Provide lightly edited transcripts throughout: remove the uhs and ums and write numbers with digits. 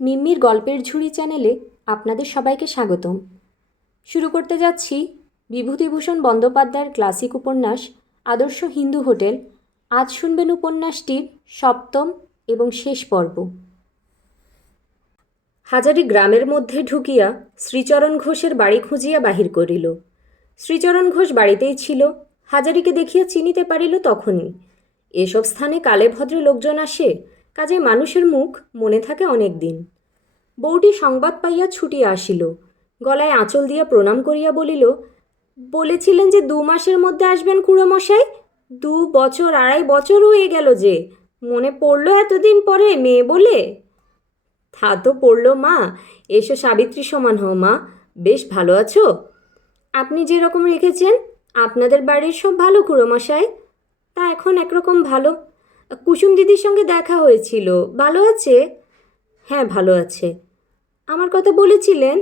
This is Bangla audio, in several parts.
মিম্মির গল্পের ঝুড়ি চ্যানেলে আপনাদের সবাইকে স্বাগতম। শুরু করতে যাচ্ছি বিভূতিভূষণ বন্দ্যোপাধ্যায়ের ক্লাসিক উপন্যাস আদর্শ হিন্দু হোটেল। আজ শুনবেন উপন্যাসটির সপ্তম এবং শেষ পর্ব। হাজারি গ্রামের মধ্যে ঢুকিয়া শ্রীচরণ ঘোষের বাড়ি খুঁজিয়া বাহির করিল। শ্রীচরণ ঘোষ বাড়িতেই ছিল। হাজারিকে দেখিয়া চিনিতে পারিল তখনই। এসব স্থানে কালে ভদ্রে লোকজন আসে, কাজে মানুষের মুখ মনে থাকে অনেক দিন। বউটি সংবাদ পাইয়া ছুটিয়া আসিল। গলায় আঁচল দিয়া প্রণাম করিয়া বলিল, বলেছিলেন যে 2 মাসের মধ্যে আসবেন খুড়োমশাই। 2 বছর 2.5 বছর হয়ে গেল যে, মনে পড়ল এতদিন পরে মেয়ে বলে। তা তো পড়ল মা, এসো সাবিত্রী সমান হও মা। বেশ ভালো আছো? আপনি যেরকম রেখেছেন আপনাদের বাড়ির সব ভালো খুড়োমশাই? তা এখন একরকম ভালো। কুসুম দিদির সঙ্গে দেখা হয়েছিল, ভালো আছে? হ্যাঁ ভালো আছে। আমার কথা বলেছিলেন?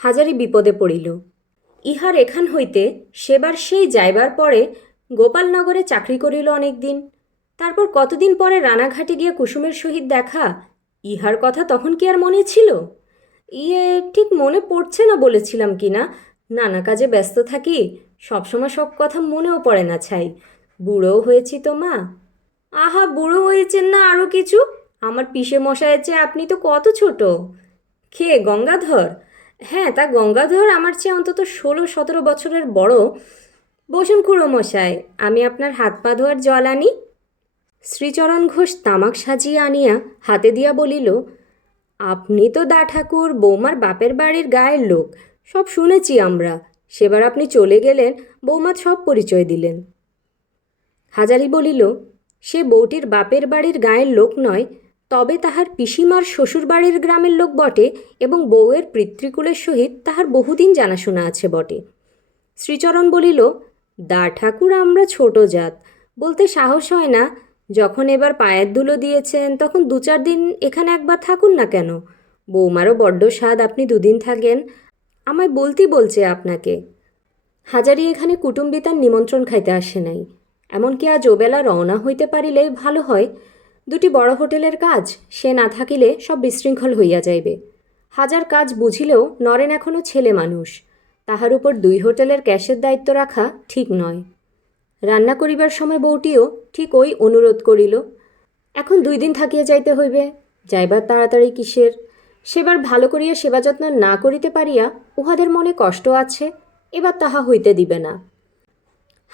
হাজারি বিপদে পড়িল। ইহার এখান হইতে সেবার সেই যাইবার পরে গোপালনগরে চাকরি করিল অনেক দিন। তারপর কতদিন পরে রানাঘাটে গিয়া কুসুমের সহিত দেখা, ইহার কথা তখন কি আর মনে ছিল? ঠিক মনে পড়ছে না বলেছিলাম কি না। নানা কাজে ব্যস্ত থাকি, সবসময় সব কথা মনেও পড়ে না ছাই। বুড়োও হয়েছি তো মা। আহা, বুড়ো হয়েছেন না আরও কিছু? আমার পিসে মশায়ের চেয়ে আপনি তো কত ছোট। কে, গঙ্গাধর? হ্যাঁ, তা গঙ্গাধর আমার চেয়ে অন্তত 16-17 বছরের বড়। বসুন খুড়োমশাই, আমি আপনার হাত পা ধোয়ার জল আনি। শ্রীচরণ ঘোষ তামাক সাজিয়ে আনিয়া হাতে দিয়া বলিল, আপনি তো দা ঠাকুর বৌমার বাপের বাড়ির গায়ের লোক, সব শুনেছি আমরা। সেবার আপনি চলে গেলেন, বৌমা সব পরিচয় দিলেন। হাজারি বলিল, সে বউটির বাপের বাড়ির গায়ের লোক নয়, তবে তাহার পিসিমার শ্বশুরবাড়ির গ্রামের লোক বটে, এবং বউয়ের পিতৃকুলের সহিত তাহার বহুদিন জানাশোনা আছে বটে। শ্রীচরণ বলিল, দা ঠাকুর আমরা ছোট জাত, বলতে সাহস হয় না। যখন এবার পায়ের ধুলো দিয়েছেন তখন 2-4 দিন এখানে একবার থাকুন না কেন? বৌমারও বড্ড স্বাদ আপনি 2 দিন থাকেন। আমায় বলছে আপনাকে। হাজারি এখানে কুটুম্বিতার নিমন্ত্রণ খাইতে আসে নাই। এমনকি আজ ওবেলা রওনা হইতে পারিলে ভালো হয়। 2টি বড় হোটেলের কাজ, সে না থাকিলে সব বিশৃঙ্খল হইয়া যাইবে। হাজার কাজ বুঝিলেও নরেন এখনও ছেলে মানুষ, তাহার উপর 2 হোটেলের ক্যাশের দায়িত্ব রাখা ঠিক নয়। রান্না করিবার সময় বউটিও ঠিক ওই অনুরোধ করিল। এখন 2 দিন থাকিয়া যাইতে হইবে, যাইবার তাড়াতাড়ি কিসের? সেবার ভালো করিয়া সেবা যত্ন না করিতে পারিয়া উহাদের মনে কষ্ট আছে, এবার তাহা হইতে দিবে না।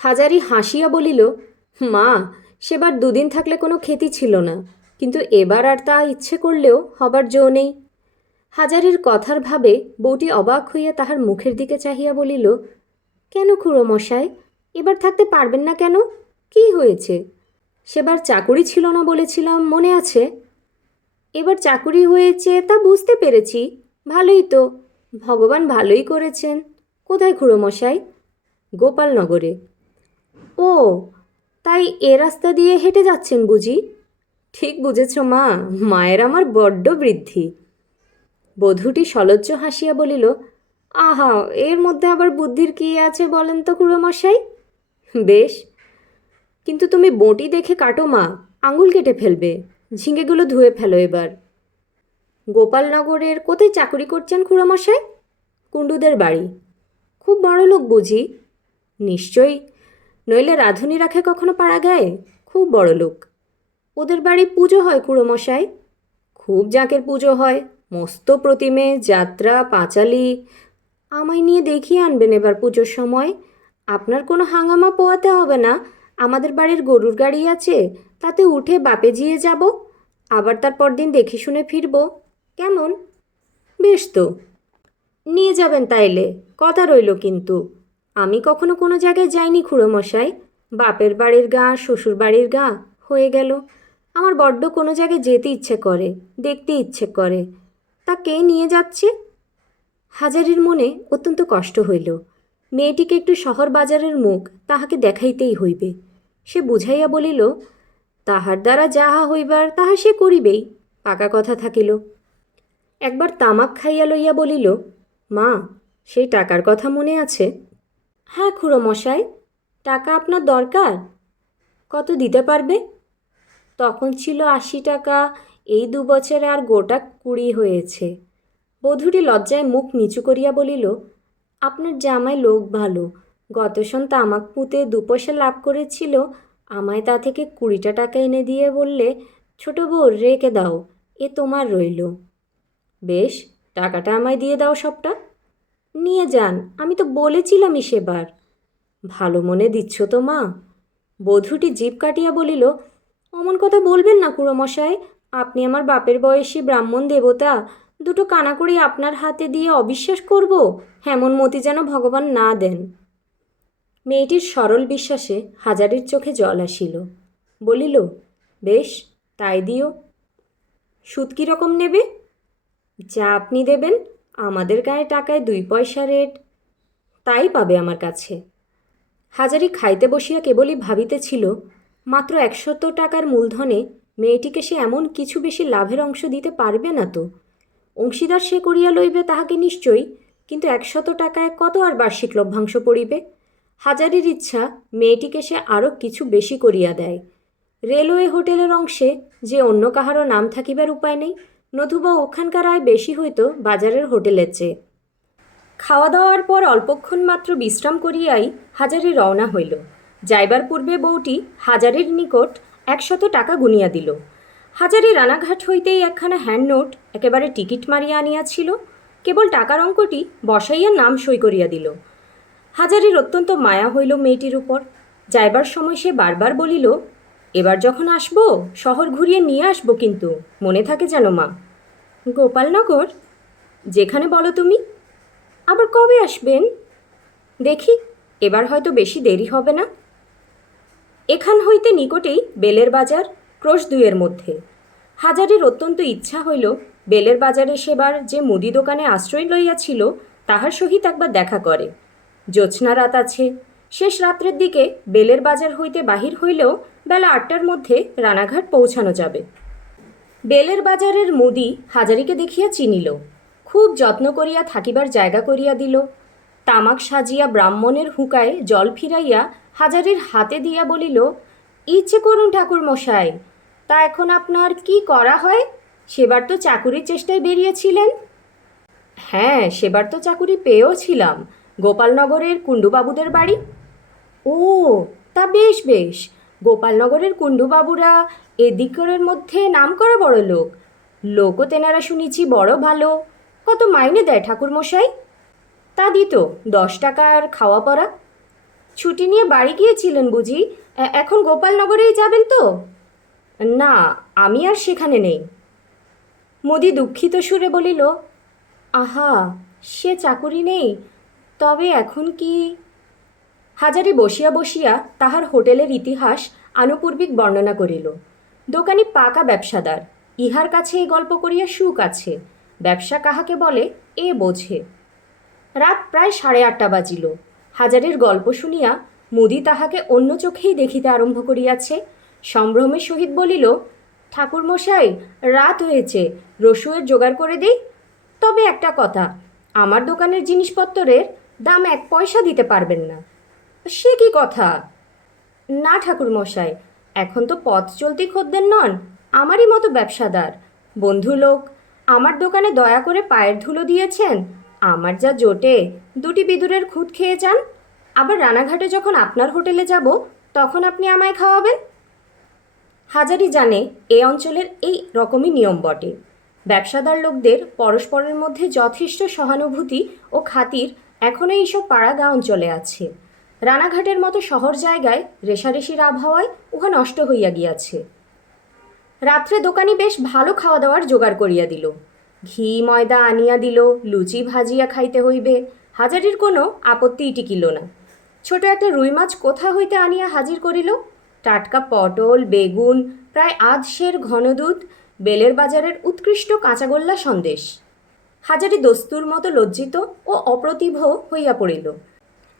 হাজারি হাসিয়া বলিল, মা, সেবার 2 দিন থাকলে কোনো ক্ষতি ছিল না, কিন্তু এবার আর তা ইচ্ছে করলেও হবার জো নেই। হাজারির কথার ভাবে বউটি অবাক হইয়া তাহার মুখের দিকে চাহিয়া বলিল, কেন খুড়োমশাই, এবার থাকতে পারবেন না কেন? কি হয়েছে? সেবার চাকুরি ছিল না বলেছিলাম, মনে আছে? এবার চাকুরি হয়েছে তা বুঝতে পেরেছি, ভালোই তো, ভগবান ভালোই করেছেন। কোথায় খুড়োমশাই? গোপালনগরে। ও, তাই এ রাস্তা দিয়ে হেঁটে যাচ্ছেন বুঝি? ঠিক বুঝেছ মা, মায়ের আমার বড্ড বৃদ্ধি। বধূটি সলজ্জ হাসিয়া বলিল, আহা, এর মধ্যে আবার বুদ্ধির কী আছে বলেন তো খুড়োমশাই? বেশ, কিন্তু তুমি বঁটি দেখে কাটো মা, আঙুল কেটে ফেলবে। ঝিঙেগুলো ধুয়ে ফেলো এবার। গোপালনগরের কোথায় চাকরি করছেন খুড়োমশাই? কুণ্ডুদের বাড়ি। খুব বড় লোক বুঝি? নিশ্চয়ই, নইলে রাঁধুনি রাখে কখনো পাড়া গায়ে? খুব বড় লোক। ওদের বাড়ি পুজো হয় খুড়োমশাই? খুব জাঁকের পুজো হয়, মস্ত প্রতিমে, যাত্রা, পাঁচালি। আমায় নিয়ে দেখিয়ে আনবেন এবার পুজোর সময়। আপনার কোনো হাঙ্গামা পোয়াতে হবে না, আমাদের বাড়ির গরুর গাড়ি আছে, তাতে উঠে বাপে জিয়ে যাব, আবার তার পরদিন দেখে শুনে ফিরব। কেমন? বেশ তো, নিয়ে যাবেন তাইলে, কথা রইল কিন্তু। আমি কখনো কোনো জায়গায় যাইনি খুড়োমশাই। বাপের বাড়ির গাঁ, শ্বশুর বাড়ির গাঁ হয়ে গেল। আমার বড্ড কোনো জায়গায় যেতে ইচ্ছে করে, দেখতে ইচ্ছে করে। তা কে নিয়ে যাচ্ছে? হাজারির মনে অত্যন্ত কষ্ট হইল। মেয়েটিকে একটু শহর বাজারের মুখ তাহাকে দেখাইতেই হইবে। সে বুঝাইয়া বলিল, তাহার দ্বারা যাহা হইবার তাহা সে করিবেই, পাকা কথা থাকিল। একবার তামাক খাইয়া লইয়া বলিল, মা, সেই টাকার কথা মনে আছে? হ্যাঁ খুড়োমশাই, টাকা আপনার দরকার? কত দিতে পারবে? তখন ছিল 80 টাকা, এই 2 বছরে আর গোটা 20 হয়েছে। বধূটি লজ্জায় মুখ নিচু করিয়া বলিল, আপনার জামাই লোক ভালো, গত সন তামাক পুঁতে 2 পয়সা লাভ করেছিল, আমায় তা থেকে 20টা টাকা এনে দিয়ে বললে, ছোট বউ রেখে দাও, এ তোমার রইল। বেশ, টাকাটা আমায় দিয়ে দাও সবটা। নিয়ে যান, আমি তো বলেছিলামই সেবার। ভালো মনে দিচ্ছ তো মা? বধূটি জিভ কাটিয়া বলিল, অমন কথা বলবেন না খুড়োমশাই, আপনি আমার বাপের বয়সী ব্রাহ্মণ দেবতা, 2টো কানাকড়ি আপনার হাতে দিয়ে অবিশ্বাস করব, এমন মতি যেন ভগবান না দেন। মেয়েটির সরল বিশ্বাসে হাজারির চোখে জল আসিল। বলিল, বেশ, তাই দিও। সুদ কীরকম নেবে? যা আপনি দেবেন, আমাদের গায়ে টাকায় 2 পয়সা রেট, তাই পাবে আমার কাছে। হাজারি খাইতে বসিয়া কেবলই ভাবিতেছিল, মাত্র 100 টাকার মূলধনে মেয়েটিকে সে এমন কিছু বেশি লাভের অংশ দিতে পারবে না তো। অংশীদার সে করিয়া লইবে তাহাকে নিশ্চয়ই, কিন্তু 100 টাকায় কত আর বার্ষিক লভ্যাংশ পড়িবে। হাজারির ইচ্ছা মেয়েটিকে সে আরও কিছু বেশি করিয়া দেয়। রেলওয়ে হোটেলের অংশে যে অন্য কাহারও নাম থাকিবার উপায় নেই, নতুবা ওখানকার আয় বেশি হইত বাজারের হোটেলের চেয়ে। খাওয়া দাওয়ার পর অল্পক্ষণ মাত্র বিশ্রাম করিয়াই হাজারি রওনা হইল। যাইবার পূর্বে বউটি হাজারির নিকট 100 টাকা গুনিয়া দিল। হাজারি রানাঘাট হইতেই একখানা হ্যান্ড নোট একেবারে টিকিট মারিয়া আনিয়াছিল, কেবল টাকার অঙ্কটি বসাইয়া নাম সই করিয়া দিল। হাজারির অত্যন্ত মায়া হইল মেয়েটির উপর। যাইবার সময় সে বারবার বলিল, এবার যখন আসবো শহর ঘুরিয়ে নিয়ে আসবো, কিন্তু মনে থাকে যেন মা। গোপালনগর? যেখানে বলো তুমি। আবার কবে আসবেন? দেখি, এবার হয়তো বেশি দেরি হবে না। এখান হইতে নিকটেই বেলের বাজার, ক্রোশ 2-এর মধ্যে। হাজারির অত্যন্ত ইচ্ছা হইল বেলের বাজারে সেবার যে মুদি দোকানে আশ্রয় লইয়াছিল তাহার সহিত একবার দেখা করে। জ্যোৎস্না রাত আছে, শেষ রাত্রের দিকে বেলের বাজার হইতে বাহির হইলেও বেলা 8টার মধ্যে রানাঘাট পৌঁছানো যাবে। বেলের বাজারের মুদি হাজারিকে দেখিয়া চিনিল, খুব যত্ন করিয়া থাকিবার জায়গা করিয়া দিল। তামাক সাজিয়া ব্রাহ্মণের হুঁকায় জল ফিরাইয়া হাজারির হাতে দিয়া বলিল, ইচ্ছে করুন ঠাকুর মশাই, তা এখন আপনার কি করা হয়? সেবার তো চাকুরির চেষ্টায় বেরিয়েছিলেন। হ্যাঁ, সেবার তো চাকুরি পেয়েও ছিলাম, গোপালনগরের কুণ্ডুবাবুদের বাড়ি। ও, তা বেশ বেশ, গোপালনগরের কুণ্ডুবাবুরা এদিকের মধ্যে নাম করা বড় লোক, লোকও তেনারা শুনেছি বড় ভালো। কত মাইনে দেয় ঠাকুরমশাই? তা দিত 10 টাকার খাওয়া পড়া। ছুটি নিয়ে বাড়ি গিয়েছিলেন বুঝি? এখন গোপালনগরেই যাবেন তো? না, আমি আর সেখানে নেই। মোদি দুঃখিত সুরে বলিল, আহা, সে চাকুরি নেই, তবে এখন কি? হাজারি বসিয়া বসিয়া তাহার হোটেলের ইতিহাস আনুপূর্বিক বর্ণনা করিল। দোকানি পাকা ব্যবসাদার, ইহার কাছে এই গল্প করিয়া সুখ আছে। ব্যবসা কাহাকে বলে এ বোঝে। রাত প্রায় 8:30 বাজিল। হাজারির গল্প শুনিয়া মুদি তাহাকে অন্য চোখেই দেখিতে আরম্ভ করিয়াছে। সম্ভ্রমের সহিত বলিল, ঠাকুরমশাই, রাত হয়েছে, রসুয়ের জোগাড় করে দেই। তবে একটা কথা, আমার দোকানের জিনিসপত্রের দাম 1 পয়সা দিতে পারবেন না। সে কি কথা? না ঠাকুরমশাই, এখন তো পথ চলতি খদ্দের নন, আমারই মতো ব্যবসাদার, বন্ধু লোক, আমার দোকানে দয়া করে পায়ের ধুলো দিয়েছেন। আমার যা জোটে 2টি বিদুরের খুদ খেয়ে যান। আবার রানাঘাটে যখন আপনার হোটেলে যাব তখন আপনি আমায় খাওয়াবেন। হাজারি জানে এ অঞ্চলের এই রকমই নিয়ম বটে। ব্যবসাদার লোকদের পরস্পরের মধ্যে যথেষ্ট সহানুভূতি ও খাতির এখনও এইসব পাড়া গাঁ অঞ্চলে আছে। রানাঘাটের মতো শহর জায়গায় রেশারেশির আবহাওয়ায় উহা নষ্ট হইয়া গিয়াছে। রাত্রে দোকানি বেশ ভালো খাওয়া দাওয়ার জোগাড় করিয়া দিল। ঘি ময়দা আনিয়া দিল, লুচি ভাজিয়া খাইতে হইবে, হাজারির কোনো আপত্তিই টিকিল না। ছোট একটা রুই মাছ কোথা হইতে আনিয়া হাজির করিল, টাটকা পটল, বেগুন, প্রায় আধ সের ঘন দুধ, বেলের বাজারের উৎকৃষ্ট কাঁচাগোল্লা সন্দেশ। হাজারি দস্তুর মতো লজ্জিত ও অপ্রতিভ হইয়া পড়িল।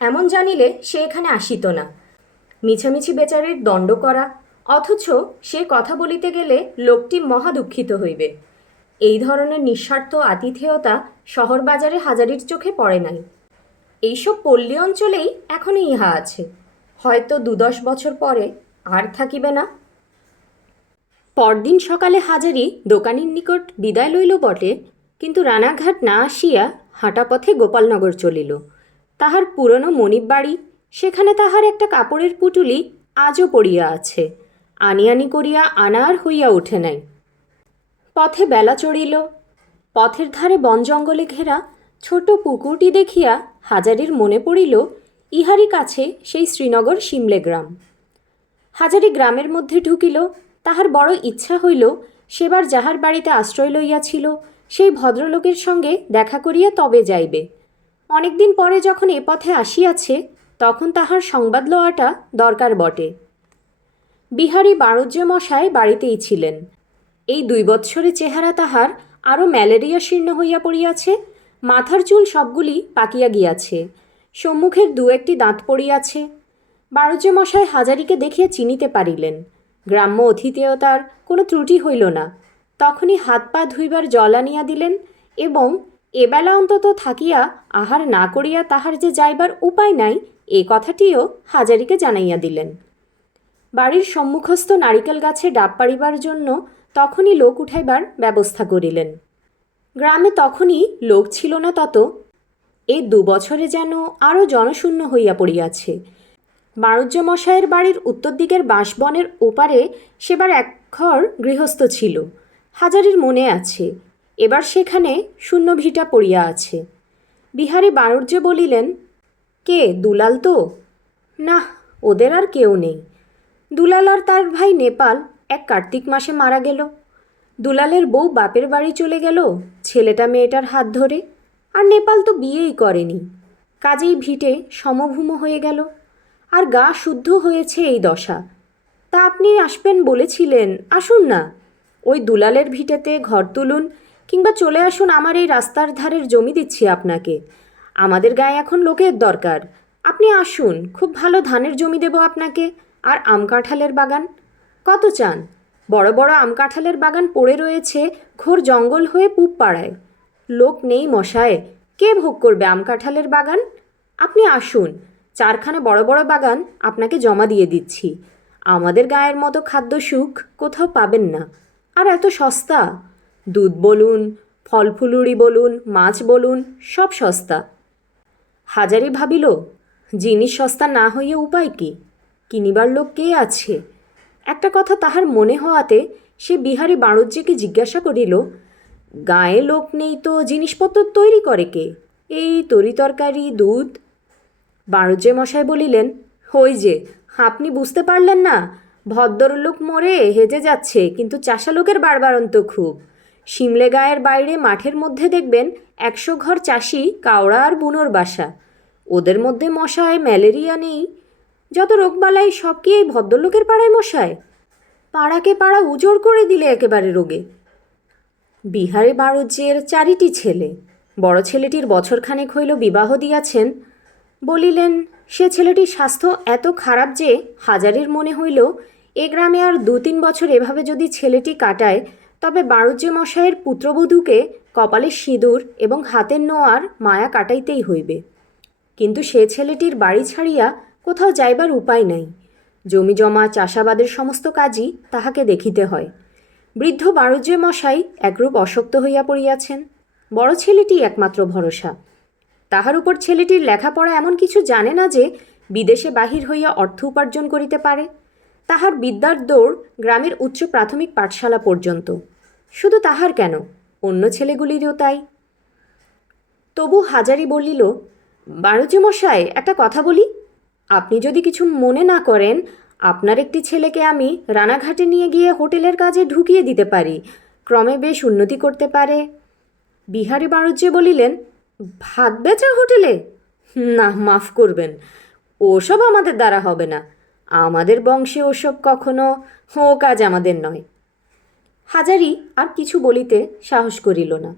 এমন জানিলে সে এখানে আসিত না। মিছামিছি বেচারির দণ্ড করা, অথচ সে কথা বলিতে গেলে লোকটি মহা দুঃখিত হইবে। এই ধরনের নিঃস্বার্থ আতিথেয়তা শহর বাজারে হাজারির চোখে পড়ে নাই। এইসব পল্লী অঞ্চলেই এখনও ইহা আছে, হয়তো 2-10 বছর পরে আর থাকিবে না। পরদিন সকালে হাজারি দোকানির নিকট বিদায় লইল বটে, কিন্তু রানাঘাট না আসিয়া হাঁটা পথে গোপালনগর চলিল। তাহার পুরনো মনিব বাড়ি, সেখানে তাহার একটা কাপড়ের পুটুলি আজও পড়িয়া আছে, আনি আনি করিয়া আনা আর হইয়া ওঠে নাই। পথে বেলা চড়িল। পথের ধারে বন জঙ্গলে ঘেরা ছোট পুকুরটি দেখিয়া হাজারির মনে পড়িল ইহারই কাছে সেই শ্রীনগর সিমলে গ্রাম। হাজারি গ্রামের মধ্যে ঢুকিল। তাহার বড় ইচ্ছা হইল সেবার যাহার বাড়িতে আশ্রয় লইয়াছিল সেই ভদ্রলোকের সঙ্গে দেখা করিয়া তবে যাইবে। অনেকদিন পরে যখন এ পথে আসিয়াছে, তখন তাহার সংবাদ লওয়াটা দরকার বটে। বিহারী বাণুজ্য মশাই বাড়িতেই ছিলেন। এই 2 বৎসরে চেহারা তাহার আরও ম্যালেরিয়া শীর্ণ হইয়া পড়িয়াছে, মাথার চুল সবগুলি পাকিয়া গিয়াছে, সম্মুখের 2-1টি দাঁত পড়িয়াছে। বাণুজ্য মশাই হাজারিকে দেখিয়া চিনিতে পারিলেন। গ্রাম্য অতিথেয়তার কোনো ত্রুটি হইল না। তখনই হাত পা ধুইবার জল আনিয়া দিলেন এবং এবেলা অন্তত থাকিয়া আহার না করিয়া তাহার যে যাইবার উপায় নাই, এ কথাটিও হাজারিকে জানাইয়া দিলেন। বাড়ির সম্মুখস্থ নারিকেল গাছে ডাব পাড়িবার জন্য তখনই লোক উঠাইবার ব্যবস্থা করিলেন। গ্রামে তখনই লোক ছিল না তত। এই 2 বছরে যেন আরও জনশূন্য হইয়া পড়িয়াছে। বাণুজ্য মশায়ের বাড়ির উত্তর দিকের বাঁশবনের ওপারে সেবার এক ঘর গৃহস্থ ছিল, হাজারির মনে আছে। এবার সেখানে শূন্য ভিটা পড়িয়া আছে। বিহারী বাণুজ্য বলিলেন, কে, দুলাল তো? না, ওদের আর কেউ নেই। দুলাল আর তার ভাই নেপাল এক কার্তিক মাসে মারা গেল। দুলালের বউ বাপের বাড়ি চলে গেল ছেলেটা মেয়েটার হাত ধরে, আর নেপাল তো বিয়েই করেনি, কাজেই ভিটে সমভূম হয়ে গেল, আর গা শুদ্ধ হয়েছে এই দশা। তা আপনি আসবেন বলেছিলেন, আসুন না। ওই দুলালের ভিটেতে ঘর তুলুন, কিংবা চলে আসুন, আমার এই রাস্তার ধারের জমি দিচ্ছি আপনাকে। আমাদের গায়ে এখন লোকের দরকার। আপনি আসুন, খুব ভালো ধানের জমি দেব আপনাকে, আর আম কাঁঠালের বাগান। কত চান? বড় বড় আম কাঁঠালের বাগান পড়ে রয়েছে ঘোর জঙ্গল হয়ে পূব পাড়ায়। লোক নেই মশায়, কে ভোগ করবে আম কাঁঠালের বাগান? আপনি আসুন, 4খানা বড় বড় বাগান আপনাকে জমা দিয়ে দিচ্ছি। আমাদের গায়ের মতো খাদ্য সুখ কোথাও পাবেন না, আর এত সস্তা। দুধ বলুন, ফল ফুলুরি বলুন, মাছ বলুন, সব সস্তা। হাজারি ভাবিল, জিনিস সস্তা না হইয়া উপায় কি? কিনিবার লোক কে আছে? একটা কথা তাহার মনে হওয়াতে সে বিহারী বাণুজ্যকে জিজ্ঞাসা করিল, গায়ে লোক নেই তো জিনিসপত্র তৈরি করে কে? এই তরি তরকারি, দুধ? বাণুজ্য মশাই বলিলেন, ওই যে, আপনি বুঝতে পারলেন না? ভদ্রলোক মরে হেজে যাচ্ছে, কিন্তু চাষা লোকের বাড়বাড়ন্ত খুব। সিমলে গায়ের বাইরে মাঠের মধ্যে দেখবেন 100 ঘর চাষি, কাওড়া আর বুনোর বাসা। ওদের মধ্যে মশায় ম্যালেরিয়া নেই। যত রোগবালাই সব কি এই ভদ্রলোকের পাড়ায় মশায়? পাড়াকে পাড়া উজড় করে দিলে একেবারে রোগে। বিহারী বাণুজ্যের 4টি ছেলে। বড় ছেলেটির বছরখানেক হইল বিবাহ দিয়াছেন। বলিলেন, সে ছেলেটির স্বাস্থ্য এত খারাপ যে হাজারির মনে হইল এ গ্রামে আর 2-3 বছর এভাবে যদি ছেলেটি কাটায়, তবে বাণুজ্য মশাইয়ের পুত্রবধূকে কপালে সিঁদুর এবং হাতের নোয়ার মায়া কাটাইতেই হইবে। কিন্তু সে ছেলেটির বাড়ি ছাড়িয়া কোথাও যাইবার উপায় নাই। জমি জমা, চাষাবাদের সমস্ত কাজই তাহাকে দেখিতে হয়। বৃদ্ধ বাণুজ্য মশাই একরূপ অশক্ত হইয়া পড়িয়াছেন। বড় ছেলেটি একমাত্র ভরসা। তাহার উপর ছেলেটির লেখাপড়া এমন কিছু জানে না যে বিদেশে বাহির হইয়া অর্থ উপার্জন করিতে পারে। তাহার বিদ্যার দৌড় গ্রামের উচ্চ প্রাথমিক পাঠশালা পর্যন্ত। শুধু তাহার কেন, অন্য ছেলেগুলিরও তাই। তবু হাজারি বলিল, বাণুজ্য মশাই, একটা কথা বলি। আপনি যদি কিছু মনে না করেন, আপনার একটি ছেলেকে আমি রানাঘাটে নিয়ে গিয়ে হোটেলের কাজে ঢুকিয়ে দিতে পারি, ক্রমে বেশ উন্নতি করতে পারে। বিহারী বাণুজ্য বলিলেন, ভাত বেচা হোটেলে? না, মাফ করবেন, ওসব আমাদের দ্বারা হবে না। আমাদের বংশে ওসব কখনো, ও কাজ আমাদের নয়। হাজারি আর কিছু বলিতে সাহস করিল না।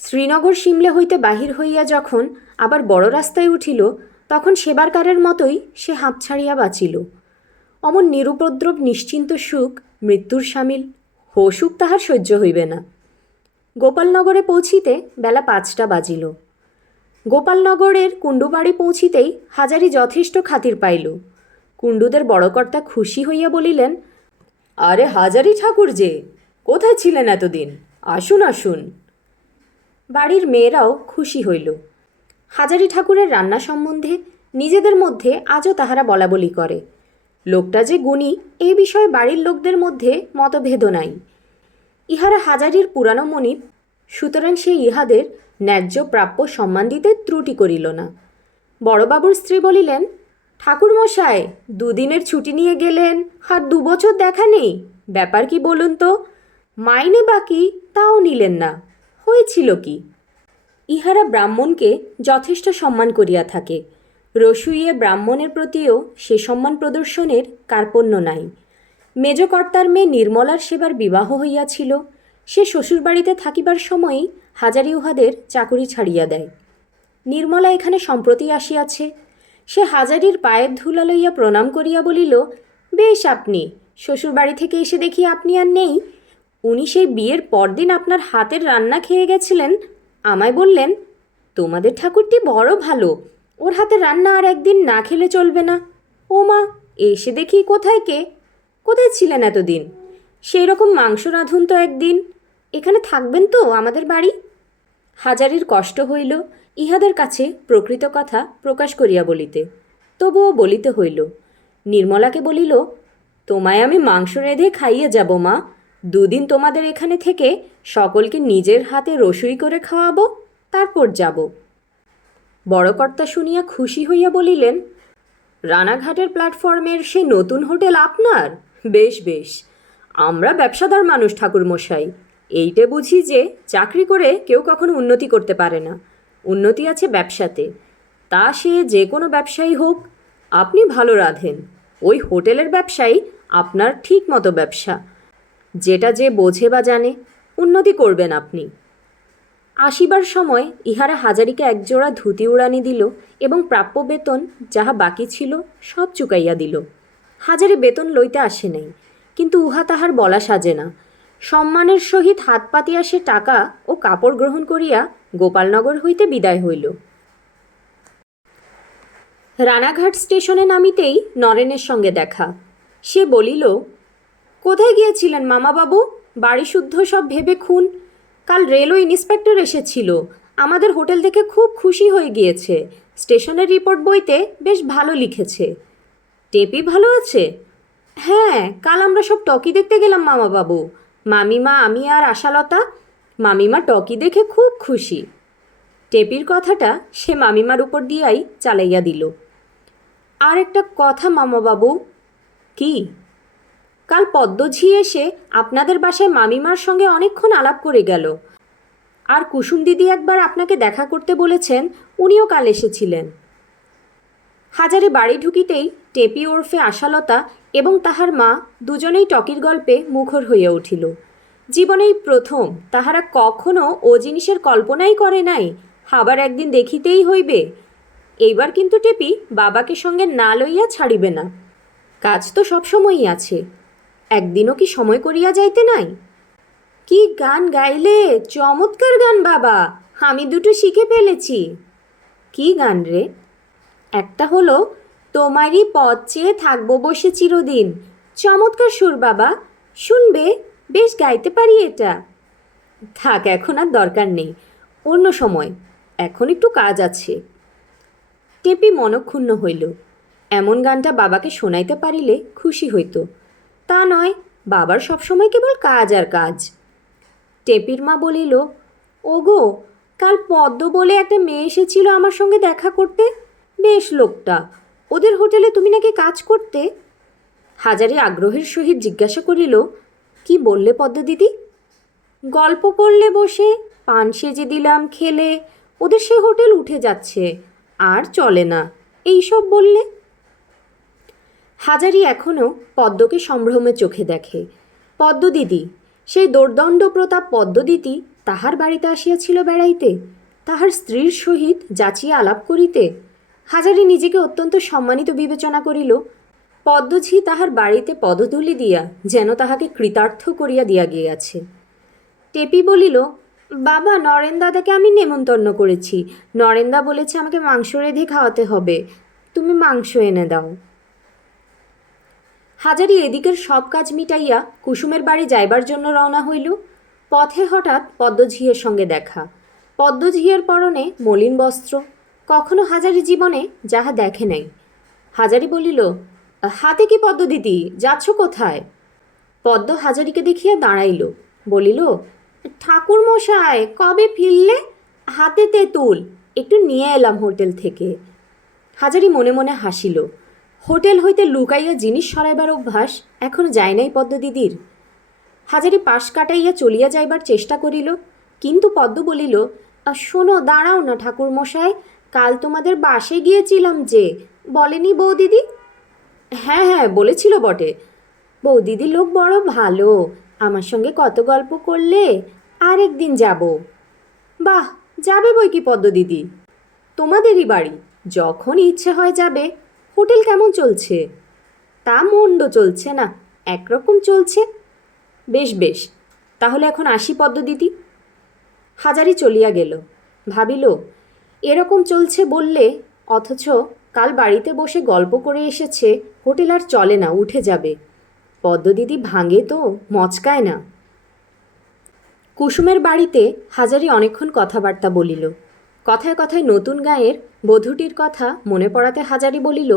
শ্রীনগর সিমলে হইতে বাহির হইয়া যখন আবার বড় রাস্তায় উঠিল, তখন সেবারকারের মতোই সে হাঁপ ছাড়িয়া বাঁচিল। অমন নিরুপদ্রব নিশ্চিন্ত সুখ মৃত্যুর সামিল, হো সুখ তাহার সহ্য হইবে না। গোপালনগরে পৌঁছিতে বেলা 5টা বাজিল। গোপালনগরের কুণ্ডুবাড়ি পৌঁছিতেই হাজারি যথেষ্ট খাতির পাইল। কুণ্ডুদের বড়কর্তা খুশি হইয়া বলিলেন, আরে হাজারি ঠাকুর যে, কোথায় ছিলেন এতদিন? আসুন আসুন। বাড়ির মেয়েরাও খুশি হইল। হাজারি ঠাকুরের রান্না সম্বন্ধে নিজেদের মধ্যে আজও তাহারা বলাবলি করে। লোকটা যে গুণী এই বিষয়ে বাড়ির লোকদের মধ্যে মতভেদ নাই। ইহারা হাজারির পুরানো মনিব, সুতরাং সে ইহাদের ন্যায্য প্রাপ্য সম্মান দিতে ত্রুটি করিল না। বড়বাবুর স্ত্রী বলিলেন, ঠাকুরমশাই, দুদিনের ছুটি নিয়ে গেলেন, আর 2 বছর দেখা নেই, ব্যাপার কি বলুন তো? মাইনে বাকি তাও নিলেন না, হয়েছিল কি? ইহারা ব্রাহ্মণকে যথেষ্ট সম্মান করিয়া থাকে। রসুইয়ে ব্রাহ্মণের প্রতিও সে সম্মান প্রদর্শনের কার্পণ্য নাই। মেজকর্তার মেয়ে নির্মলার সেবার বিবাহ হইয়াছিল। সে শ্বশুরবাড়িতে থাকিবার সময়ই হাজারি উহাদের চাকুরি ছাড়িয়া দেয়। নির্মলা এখানে সম্প্রতি আসিয়াছে। সে হাজারির পায়ের ধুলা লইয়া প্রণাম করিয়া বলিল, বেশ, আপনি শ্বশুরবাড়ি থেকে এসে দেখি আপনি আর নেই। উনি সেই বিয়ের পরদিন আপনার হাতের রান্না খেয়ে গেছিলেন। আমায় বললেন, তোমাদের ঠাকুরটি বড় ভালো, ওর হাতের রান্না আর একদিন না খেলে চলবে না। ও মা, এসে দেখি কোথায় কে? কোথায় ছিলেন এতদিন? সেই রকম মাংস রাঁধুন তো একদিন। এখানে থাকবেন তো আমাদের বাড়ি? হাজারির কষ্ট হইল ইহাদের কাছে প্রকৃত কথা প্রকাশ করিয়া বলিতে, তবুও বলিতে হইল। নির্মলাকে বলিল, তোমায় আমি মাংস রেঁধে খাইয়ে যাব মা। 2 দিন তোমাদের এখানে থেকে সকলকে নিজের হাতে রসুই করে খাওয়াবো, তারপর যাব। বড়কর্তা শুনিয়া খুশি হইয়া বলিলেন, রানাঘাটের প্ল্যাটফর্মের সে নতুন হোটেল আপনার? বেশ বেশ, আমরা ব্যবসাদার মানুষ ঠাকুরমশাই, এইটে বুঝি যে চাকরি করে কেউ কখনো উন্নতি করতে পারে না। উন্নতি আছে ব্যবসাতে, তা সে যে কোনো ব্যবসায়ী হোক। আপনি ভালো রাঁধেন, ওই হোটেলের ব্যবসায়ী আপনার ঠিক মতো ব্যবসা। যেটা যে বোঝে বা জানে, উন্নতি করবেন আপনি। আসিবার সময় ইহারা হাজারিকে একজোড়া ধুতি উড়ানি দিল এবং প্রাপ্য বেতন যাহা বাকি ছিল সব চুকাইয়া দিল। হাজারি বেতন লইতে আসে নাই, কিন্তু উহা তাহার বলা সাজে না। সম্মানের সহিত হাত পাতিয়া সে টাকা ও কাপড় গ্রহণ করিয়া গোপালনগর হইতে বিদায় হইল। রানাঘাট স্টেশনে নামিতেই নরেনের সঙ্গে দেখা। সে বলিল, কোথায় গিয়েছিলেন মামাবাবু? বাড়ি শুদ্ধ সব ভেবে খুন। কাল রেলওয়ে ইন্সপেক্টর এসেছিল, আমাদের হোটেল দেখে খুব খুশি হয়ে গিয়েছে। স্টেশনের রিপোর্ট বইতে বেশ ভালো লিখেছে। টেপি ভালো আছে? হ্যাঁ, কাল আমরা সব টকি দেখতে গেলাম মামাবাবু, মামিমা, আমি আর আশালতা। মামিমা টকি দেখে খুব খুশি। টেপির কথাটা সে মামিমার উপর দিয়াই চালাইয়া দিল। আর একটা কথা মামাবাবু। কি? কাল পদ্মঝি এসে আপনাদের বাসায় মামিমার সঙ্গে অনেকক্ষণ আলাপ করে গেল। আর কুসুম দিদি একবার আপনাকে দেখা করতে বলেছেন, উনিও কাল এসেছিলেন। হাজারে বাড়ি ঢুকিতেই টেপি ওরফে আশালতা এবং তাহার মা দুজনেই টকির গল্পে মুখর হইয়া উঠিল। জীবনেই প্রথম তাহারা কখনো ও জিনিসের কল্পনাই করে নাই, আবার একদিন দেখিতেই হইবে। এইবার কিন্তু টেপি বাবাকে সঙ্গে না লইয়া ছাড়িবে না। কাজ তো সবসময়ই আছে, একদিনও কি সময় করিয়া যাইতে নাই? কি গান গাইলে! চমৎকার গান বাবা, আমি দুটো শিখে ফেলেছি। কি গান রে? একটা হলো, তোমারই পথ চেয়ে থাকবো বসে চিরদিন। চমৎকার সুর বাবা, শুনবে? বেশ গাইতে পারি এটা। থাক, এখন আর দরকার নেই, অন্য সময়, এখন একটু কাজ আছে। টেপি মনক্ষুণ্ণ হইল। এমন গানটা বাবাকে শোনাইতে পারিলে খুশি হইত। তা নয়, বাবার সবসময় কেবল কাজ আর কাজ। টেপির মা বলিল, ওগো, কাল পদ্ম বলে একটা মেয়ে এসেছিল আমার সঙ্গে দেখা করতে, বেশ লোকটা। ওদের হোটেলে তুমি নাকি কাজ করতে? হাজারি আগ্রহের সহিত জিজ্ঞাসা করিল, কি বললে পদ্ম দিদি? গল্প করলে বসে, পান সেজে দিলাম খেলে, ওদের সে হোটেল উঠে যাচ্ছে, আর চলে না, এইসব বললে। হাজারি এখনও পদ্মকে সম্ভ্রমে চোখে দেখে। পদ্ম দিদি, সেই দোর্দণ্ড প্রতাপ পদ্মদিতি তাহার বাড়িতে আসিয়াছিল বেড়াইতে, তাহার স্ত্রীর সহিত যাচিয়া আলাপ করিতে। হাজারি নিজেকে অত্যন্ত সম্মানিত বিবেচনা করিল। পদ্মঝি তাহার বাড়িতে পদধূলি দিয়া যেন তাহাকে কৃতার্থ করিয়া দিয়া গিয়াছে। টেপি বলিল, বাবা, নরেন দাদাকে আমি নেমন্তন্ন করেছি। নরেনদা বলেছে আমাকে মাংস রেঁধে খাওয়াতে হবে, তুমি মাংস এনে দাও। হাজারি এদিকের সব কাজ মিটাইয়া কুসুমের বাড়ি যাইবার জন্য রওনা হইল। পথে হঠাৎ পদ্মঝিয়ের সঙ্গে দেখা। পদ্মঝিয়ের পরনে মলিন বস্ত্র, কখনো হাজারি জীবনে যাহা দেখে নাই। হাজারি বলিল, হাতে কি পদ্ম দিদি, যাচ্ছ কোথায়? পদ্ম হাজারিকে দেখিয়া দাঁড়াইল, বলিল, ঠাকুর মশাই কবে ফিরলে? হাতে তেঁতুল, একটু নিয়ে এলাম হোটেল থেকে। হাজারি মনে মনে হাসিল। হোটেল হইতে লুকাইয়া জিনিস সরাইবার অভ্যাস এখনো যায় নাই পদ্ম দিদির। হাজারি পাশ কাটাইয়া চলিয়া যাইবার চেষ্টা করিল, কিন্তু পদ্ম বলিল, শোনো, দাঁড়াও না ঠাকুর মশাই, কাল তোমাদের বাসে গিয়েছিলাম যে, বলেনি বৌদিদি? হ্যাঁ হ্যাঁ, বলেছিল বটে। বৌদিদি লোক বড় ভালো, আমার সঙ্গে কত গল্প করলে। আর একদিন যাব। বাহ, যাবে বই কি পদ্ম দিদি, তোমাদেরই বাড়ি, যখন ইচ্ছে হয় যাবে। হোটেল কেমন চলছে? তা মন্দ চলছে না, একরকম চলছে। বেশ বেশ, তাহলে এখন আসি পদ্ম দিদি। হাজারি চলিয়া গেল। ভাবিল, এরকম চলছে বললে, অথচ কাল বাড়িতে বসে গল্প করে এসেছে, হোটেল আর চলে না, উঠে যাবে। পদ্ম দিদি ভাঙে তো, মচকায় না। কুসুমের বাড়িতে হাজারি অনেকক্ষণ কথাবার্তা বলিল। কথায় কথায় নতুন গাঁয়ের বধূটির কথা মনে পড়াতে হাজারি বলিল,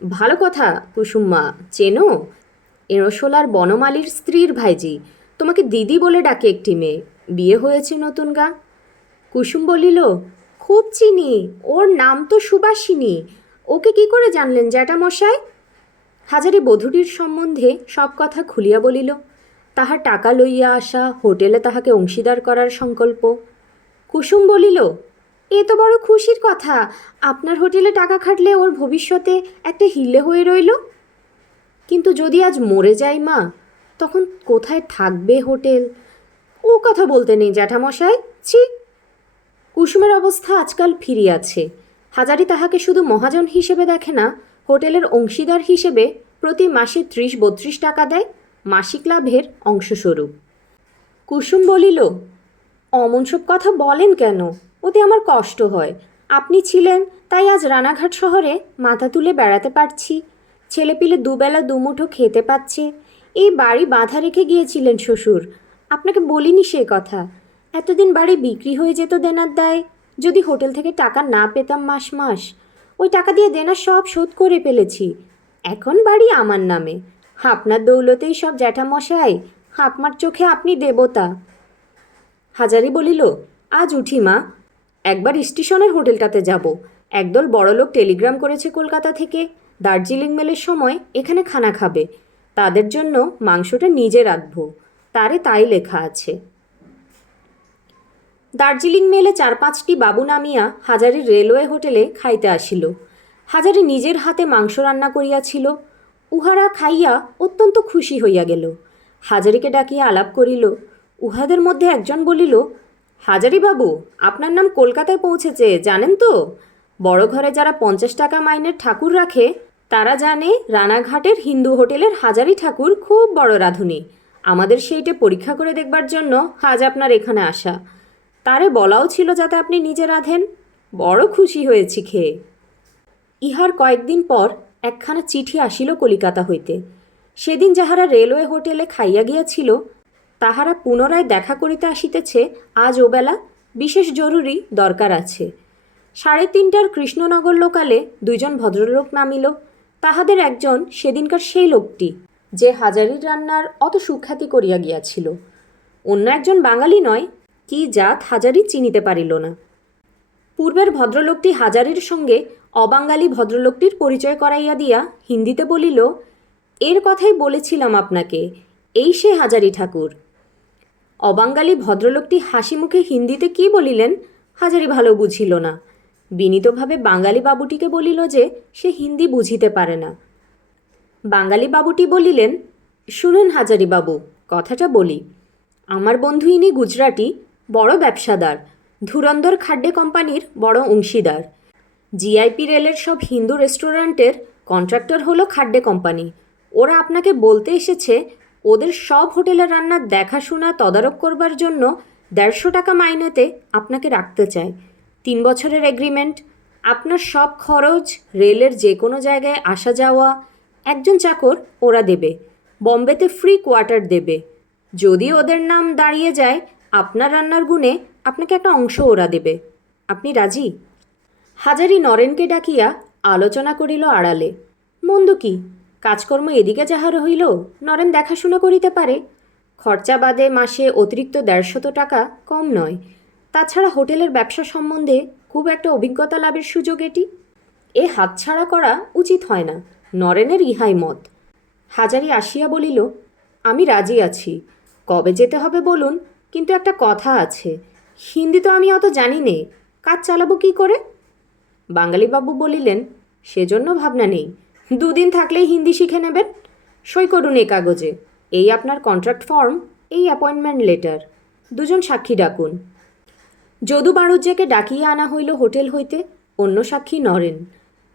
ভালো কথা কুসুম্মা, চেনো? এরশোলার বনমালীর স্ত্রীর ভাইজি, তোমাকে দিদি বলে ডাকে একটি মেয়ে, বিয়ে হয়েছে নতুন গা। কুসুম বলিল, খুব চিনি, ওর নাম তো সুবাসিনী। ওকে কি করে জানলেন জ্যাঠামশাই? হাজারি বধূটির সম্বন্ধে সব কথা খুলিয়া বলিল। তাহার টাকা লইয়া আসা, হোটেলে তাহাকে অংশীদার করার সংকল্প। কুসুম বলিল, এ তো বড় খুশির কথা, আপনার হোটেলে টাকা খাটলে ওর ভবিষ্যতে একটা হিলে হয়ে রইল। কিন্তু যদি আজ মরে যাই মা, তখন কোথায় থাকবে হোটেল? ও কথা বলতে নেই জ্যাঠামশাই, ছি। কুসুমের অবস্থা আজকাল ফিরিয়াছে। হাজারি তাহাকে শুধু মহাজন হিসেবে দেখে না, হোটেলের অংশীদার হিসেবে প্রতি মাসে 30-32 টাকা দেয়, মাসিক লাভের অংশস্বরূপ। কুসুম বলিল, অমন সব কথা বলেন কেন? ওতে আমার কষ্ট হয়। আপনি ছিলেন তাই আজ রানাঘাট শহরে মাথা তুলে বেড়াতে পারছি, ছেলেপিলে দুবেলা দুমুঠো খেতে পাচ্ছে। এই বাড়ি বাঁধা রেখে গিয়েছিলেন শ্বশুর, আপনাকে বলিনি সে কথা। এতদিন বাড়ি বিক্রি হয়ে যেত দেনার দায়, যদি হোটেল থেকে টাকা না পেতাম মাস মাস। ওই টাকা দিয়ে দেনা সব শোধ করে ফেলেছি। এখন বাড়ি আমার নামে, আপনার দৌলতেই সব জ্যাঠামশাই, আপনার চোখে আপনি দেবতা। হাজারি বলিল, আজ উঠি মা, একবার স্টেশনের হোটেলটাতে যাব। একদল বড়লোক টেলিগ্রাম করেছে কলকাতা থেকে, দার্জিলিং মেলের সময় এখানে খানা খাবে। তাদের জন্য মাংসটা নিজে রাখব, তারে তাই লেখা আছে। দার্জিলিং মেলে 4-5টি বাবু নামিয়া হাজারির রেলওয়ে হোটেলে খাইতে আসিল। হাজারি নিজের হাতে মাংস রান্না করিয়াছিল। উহারা খাইয়া অত্যন্ত খুশি হইয়া গেল। হাজারিকে ডাকিয়া আলাপ করিল। উহাদের মধ্যে একজন বলিল, হাজারি বাবু, আপনার নাম কলকাতায় পৌঁছেছে, জানেন তো? বড় ঘরে যারা 50 টাকা মাইনের ঠাকুর রাখে, তারা জানে রানাঘাটের হিন্দু হোটেলের হাজারি ঠাকুর খুব বড় রাঁধুনি। আমাদের সেইটে পরীক্ষা করে দেখবার জন্য আজ আপনার এখানে আসা। তারে বলাও ছিল যাতে আপনি নিজে রাঁধেন। বড় খুশি হয়েছি খেয়ে। ইহার কয়েকদিন পর একখানা চিঠি আসিল কলিকাতা হইতে। সেদিন যাহারা রেলওয়ে হোটেলে খাইয়া গিয়াছিল, তাহারা পুনরায় দেখা করিতে আসিতেছে আজ ওবেলা, বিশেষ জরুরি দরকার আছে। 3:30টার কৃষ্ণনগর লোকালে 2 জন ভদ্রলোক নামিল। তাহাদের একজন সেদিনকার সেই লোকটি, যে হাজারির রান্নার অত সুখ্যাতি করিয়া গিয়াছিল। অন্য একজন বাঙালি নয়, কি জাত হাজারি চিনিতে পারিল না। পূর্বের ভদ্রলোকটি হাজারির সঙ্গে অবাঙালি ভদ্রলোকটির পরিচয় করাইয়া দিয়া হিন্দিতে বলিল, এর কথাই বলেছিলাম আপনাকে, এই সে হাজারি ঠাকুর। অবাঙালি ভদ্রলোকটি হাসি মুখে হিন্দিতে কি বলিলেন হাজারি ভালো বুঝিল না। বিনীতভাবে বাঙালি বাবুটিকে বলিল যে সে হিন্দি বুঝিতে পারে না। বাঙালি বাবুটি বলিলেন, শুনুন হাজারি বাবু, কথাটা বলি। আমার বন্ধু ইনি গুজরাটি, বড় ব্যবসাদার, ধুরন্ধর খাড্ডে কোম্পানির বড় অংশীদার। জিআইপি রেলের সব হিন্দু রেস্টুরেন্টের কন্ট্রাক্টর হলো খাড্ডে কোম্পানি। ওরা আপনাকে বলতে এসেছে ওদের সব হোটেলের রান্নার দেখাশোনা তদারক করবার জন্য 150 টাকা মাইনেতে আপনাকে রাখতে চায়। 3 বছরের এগ্রিমেন্ট, আপনার সব খরচ, রেলের যে কোনো জায়গায় আসা যাওয়া, একজন চাকর ওরা দেবে, বম্বেতে ফ্রি কোয়ার্টার দেবে। যদি ওদের নাম দাঁড়িয়ে যায় আপনার রান্নার গুণে, আপনাকে একটা অংশ ওরা দেবে। আপনি রাজি? হাজারি নরেনকে ডাকিয়া আলোচনা করিল আড়ালে। মন্দ কি, কাজকর্ম এদিকে যাহার হইল নরেন দেখাশোনা করিতে পারে। খরচা বাদে মাসে অতিরিক্ত 150 টাকা কম নয়। তাছাড়া হোটেলের ব্যবসা সম্বন্ধে খুব একটা অভিজ্ঞতা লাভের সুযোগ এটি। এ হাতছাড়া করা উচিত হয় না, নরেনের ইহাই মত। হাজারি আসিয়া বলিল, আমি রাজি আছি। কবে যেতে হবে বলুন, কিন্তু একটা কথা আছে, হিন্দি তো আমি অত জানি নে, কাজ চালাবো কী করে? বাঙালিবাবু বলিলেন, সেজন্য ভাবনা নেই, 2 দিন থাকলেই হিন্দি শিখে নেবেন। সই করুন এ কাগজে, এই আপনার কন্ট্রাক্ট ফর্ম, এই অ্যাপয়েন্টমেন্ট লেটার। 2 জন সাক্ষী ডাকুন। যদু বাণুজ্যকে ডাকিয়া আনা হইল হোটেল হইতে, অন্য সাক্ষী নরেন।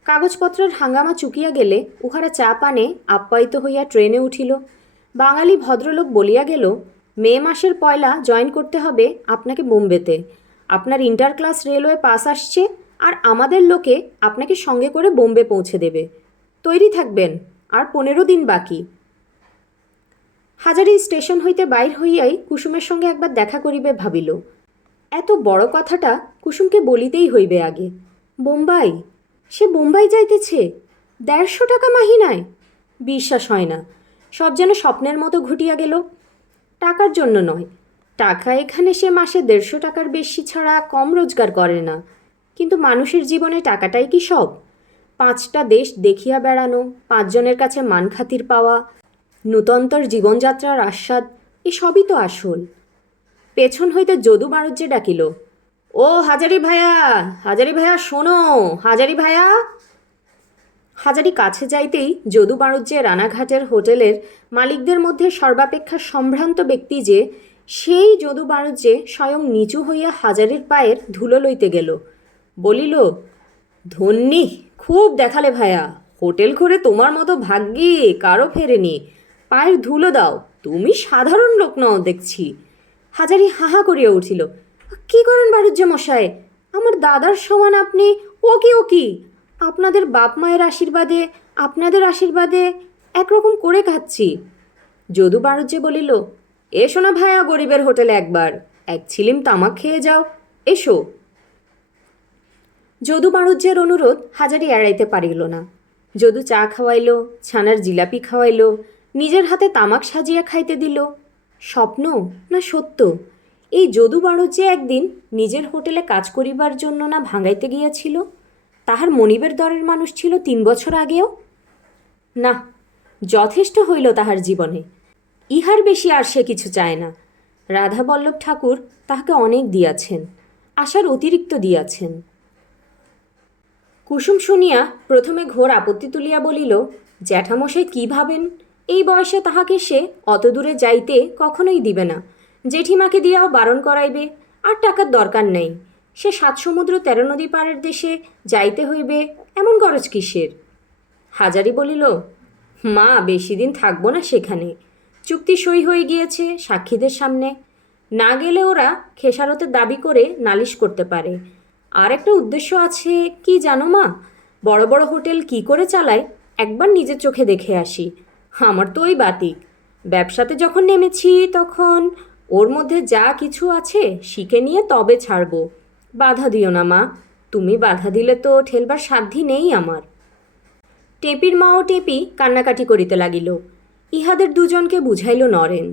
কাগজপত্রের হাঙ্গামা চুকিয়া গেলে উহারা চা পানে আপ্যায়িত হইয়া ট্রেনে উঠিল। বাঙালি ভদ্রলোক বলিয়া গেল, মে মাসের 1 জয়েন করতে হবে আপনাকে বোম্বেতে। আপনার ইন্টার ক্লাস রেলওয়ে পাস আসছে, আর আমাদের লোকে আপনাকে সঙ্গে করে বোম্বে পৌঁছে দেবে। তৈরি থাকবেন, আর 15 দিন বাকি। হাজারি স্টেশন হইতে বাইর হইয়াই কুসুমের সঙ্গে একবার দেখা করিবে ভাবিল। এত বড় কথাটা কুসুমকে বলিতেই হইবে আগে। বোম্বাই, সে বোম্বাই যাইতেছে 150 টাকা মাহিনায়? বিশ্বাস হয় না, সব যেন স্বপ্নের মতো ঘটিয়া গেল। টাকার জন্য নয়, টাকা এখানে সে মাসে 150 টাকার বেশি ছাড়া কম রোজগার করে না, কিন্তু মানুষের জীবনে টাকাটাই কি সব? 5টা দেশ দেখিয়া বেড়ানো, 5 জনের কাছে মান খাতির পাওয়া, নূতন্তর জীবনযাত্রার আস্বাদ, এসবই তো আসল। পেছন হইতে যদু বাণুজ্যে ডাকিল, ও হাজারি ভায়া, হাজারি ভায়া শোনো, হাজারি ভায়া। হাজারি কাছে যাইতেই যদু বাণুজ্যে রানাঘাটের হোটেলের মালিকদের মধ্যে সর্বাপেক্ষা সম্ভ্রান্ত ব্যক্তি যে, সেই যদু বাণুজ্যে স্বয়ং নিচু হইয়া হাজারির পায়ের ধুলো লইতে গেল। বলিল, ধন্যি, খুব দেখালে ভায়া, হোটেল করে তোমার মতো ভাগ্যে কারো ফেরেনি। পায়ের ধুলো দাও, তুমি সাধারণ লোক নও দেখছি। হাজারি হাহা করিয়া উঠিল, কি করেন বাণুজ্য মশাই, আমার দাদার সমান আপনি। ও কি আপনাদের বাপ মায়ের আশীর্বাদে, আপনাদের আশীর্বাদে একরকম করে খাচ্ছি। যদু বাণুজ্যে বলিল, এসো না ভায়া গরিবের হোটেলে একবার, 1 ছিলিম তামাক খেয়ে যাও, এসো। যদু বাণুজ্যের অনুরোধ হাজারি এড়াইতে পারিল না। যদু চা খাওয়াইল, ছানার জিলাপি খাওয়াইল, নিজের হাতে তামাক সাজিয়া খাইতে দিল। স্বপ্ন না সত্য? এই যদু বাণুজ্যে একদিন নিজের হোটেলে কাজ করিবার জন্য না ভাঙাইতে গিয়াছিল? তাহার মনিবের দরের মানুষ ছিল 3 বছর আগেও। না, যথেষ্ট হইল তাহার জীবনে, ইহার বেশি আর সে কিছু চায় না। রাধাবল্লভ ঠাকুর তাহাকে অনেক দিয়াছেন, আশার অতিরিক্ত দিয়াছেন। কুসুম শুনিয়া প্রথমে ঘোর আপত্তি তুলিয়া বলিল, জ্যাঠামশাই কী ভাবেন, এই বয়সে তাহাকে সে অত দূরে যাইতে কখনোই দিবে না। জেঠিমাকে দিয়াও বারণ করাইবে, আর টাকার দরকার নেই। সে 7 সমুদ্র 13 নদী পারের দেশে যাইতে হইবে, এমন গরজ কিসের? হাজারি বলিল, মা, বেশি দিন থাকবো না সেখানে। চুক্তি সই হয়ে গিয়েছে সাক্ষীদের সামনে। না গেলে ওরা খেসারতের দাবি করে নালিশ করতে পারে। আর একটা উদ্দেশ্য আছে, কি জানো মা? বড় বড় হোটেল কি করে চালায় একবার নিজের চোখে দেখে আসি। আমার তো ওই বাতিক। ব্যবসাতে যখন নেমেছি তখন ওর মধ্যে যা কিছু আছে শিখে নিয়ে তবে ছাড়ব। বাধা দিও না মা, তুমি বাধা দিলে তো ঠেলবার সাধ্যি নেই আমার। টেপির মা ও টেপি কান্নাকাটি করিতে লাগিল। ইহাদের 2 জনকে বুঝাইল নরেন,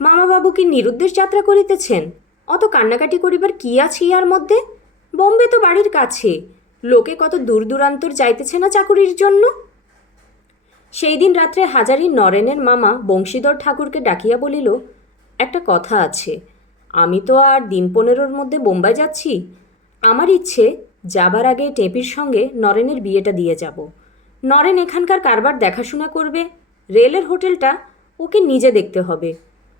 মামাবাবু কি নিরুদ্দেশ যাত্রা করিতেছেন? অত কান্নাকাটি করিবার কি আছে ইহার মধ্যে? বোম্বে তো বাড়ির কাছে, লোকে কত দূর দূরান্তর যাইতেছে না চাকুরির জন্য। সেই দিন রাত্রে হাজারি নরেনের মামা বংশীধর ঠাকুরকে ডাকিয়া বলিল, একটা কথা আছে, আমি তো আর দিন 15-র মধ্যে বোম্বাই যাচ্ছি। আমার ইচ্ছে যাবার আগে টেপির সঙ্গে নরেনের বিয়েটা দিয়ে যাব। নরেন এখানকার কারবার দেখাশোনা করবে, রেলের হোটেলটা ওকে নিজে দেখতে হবে,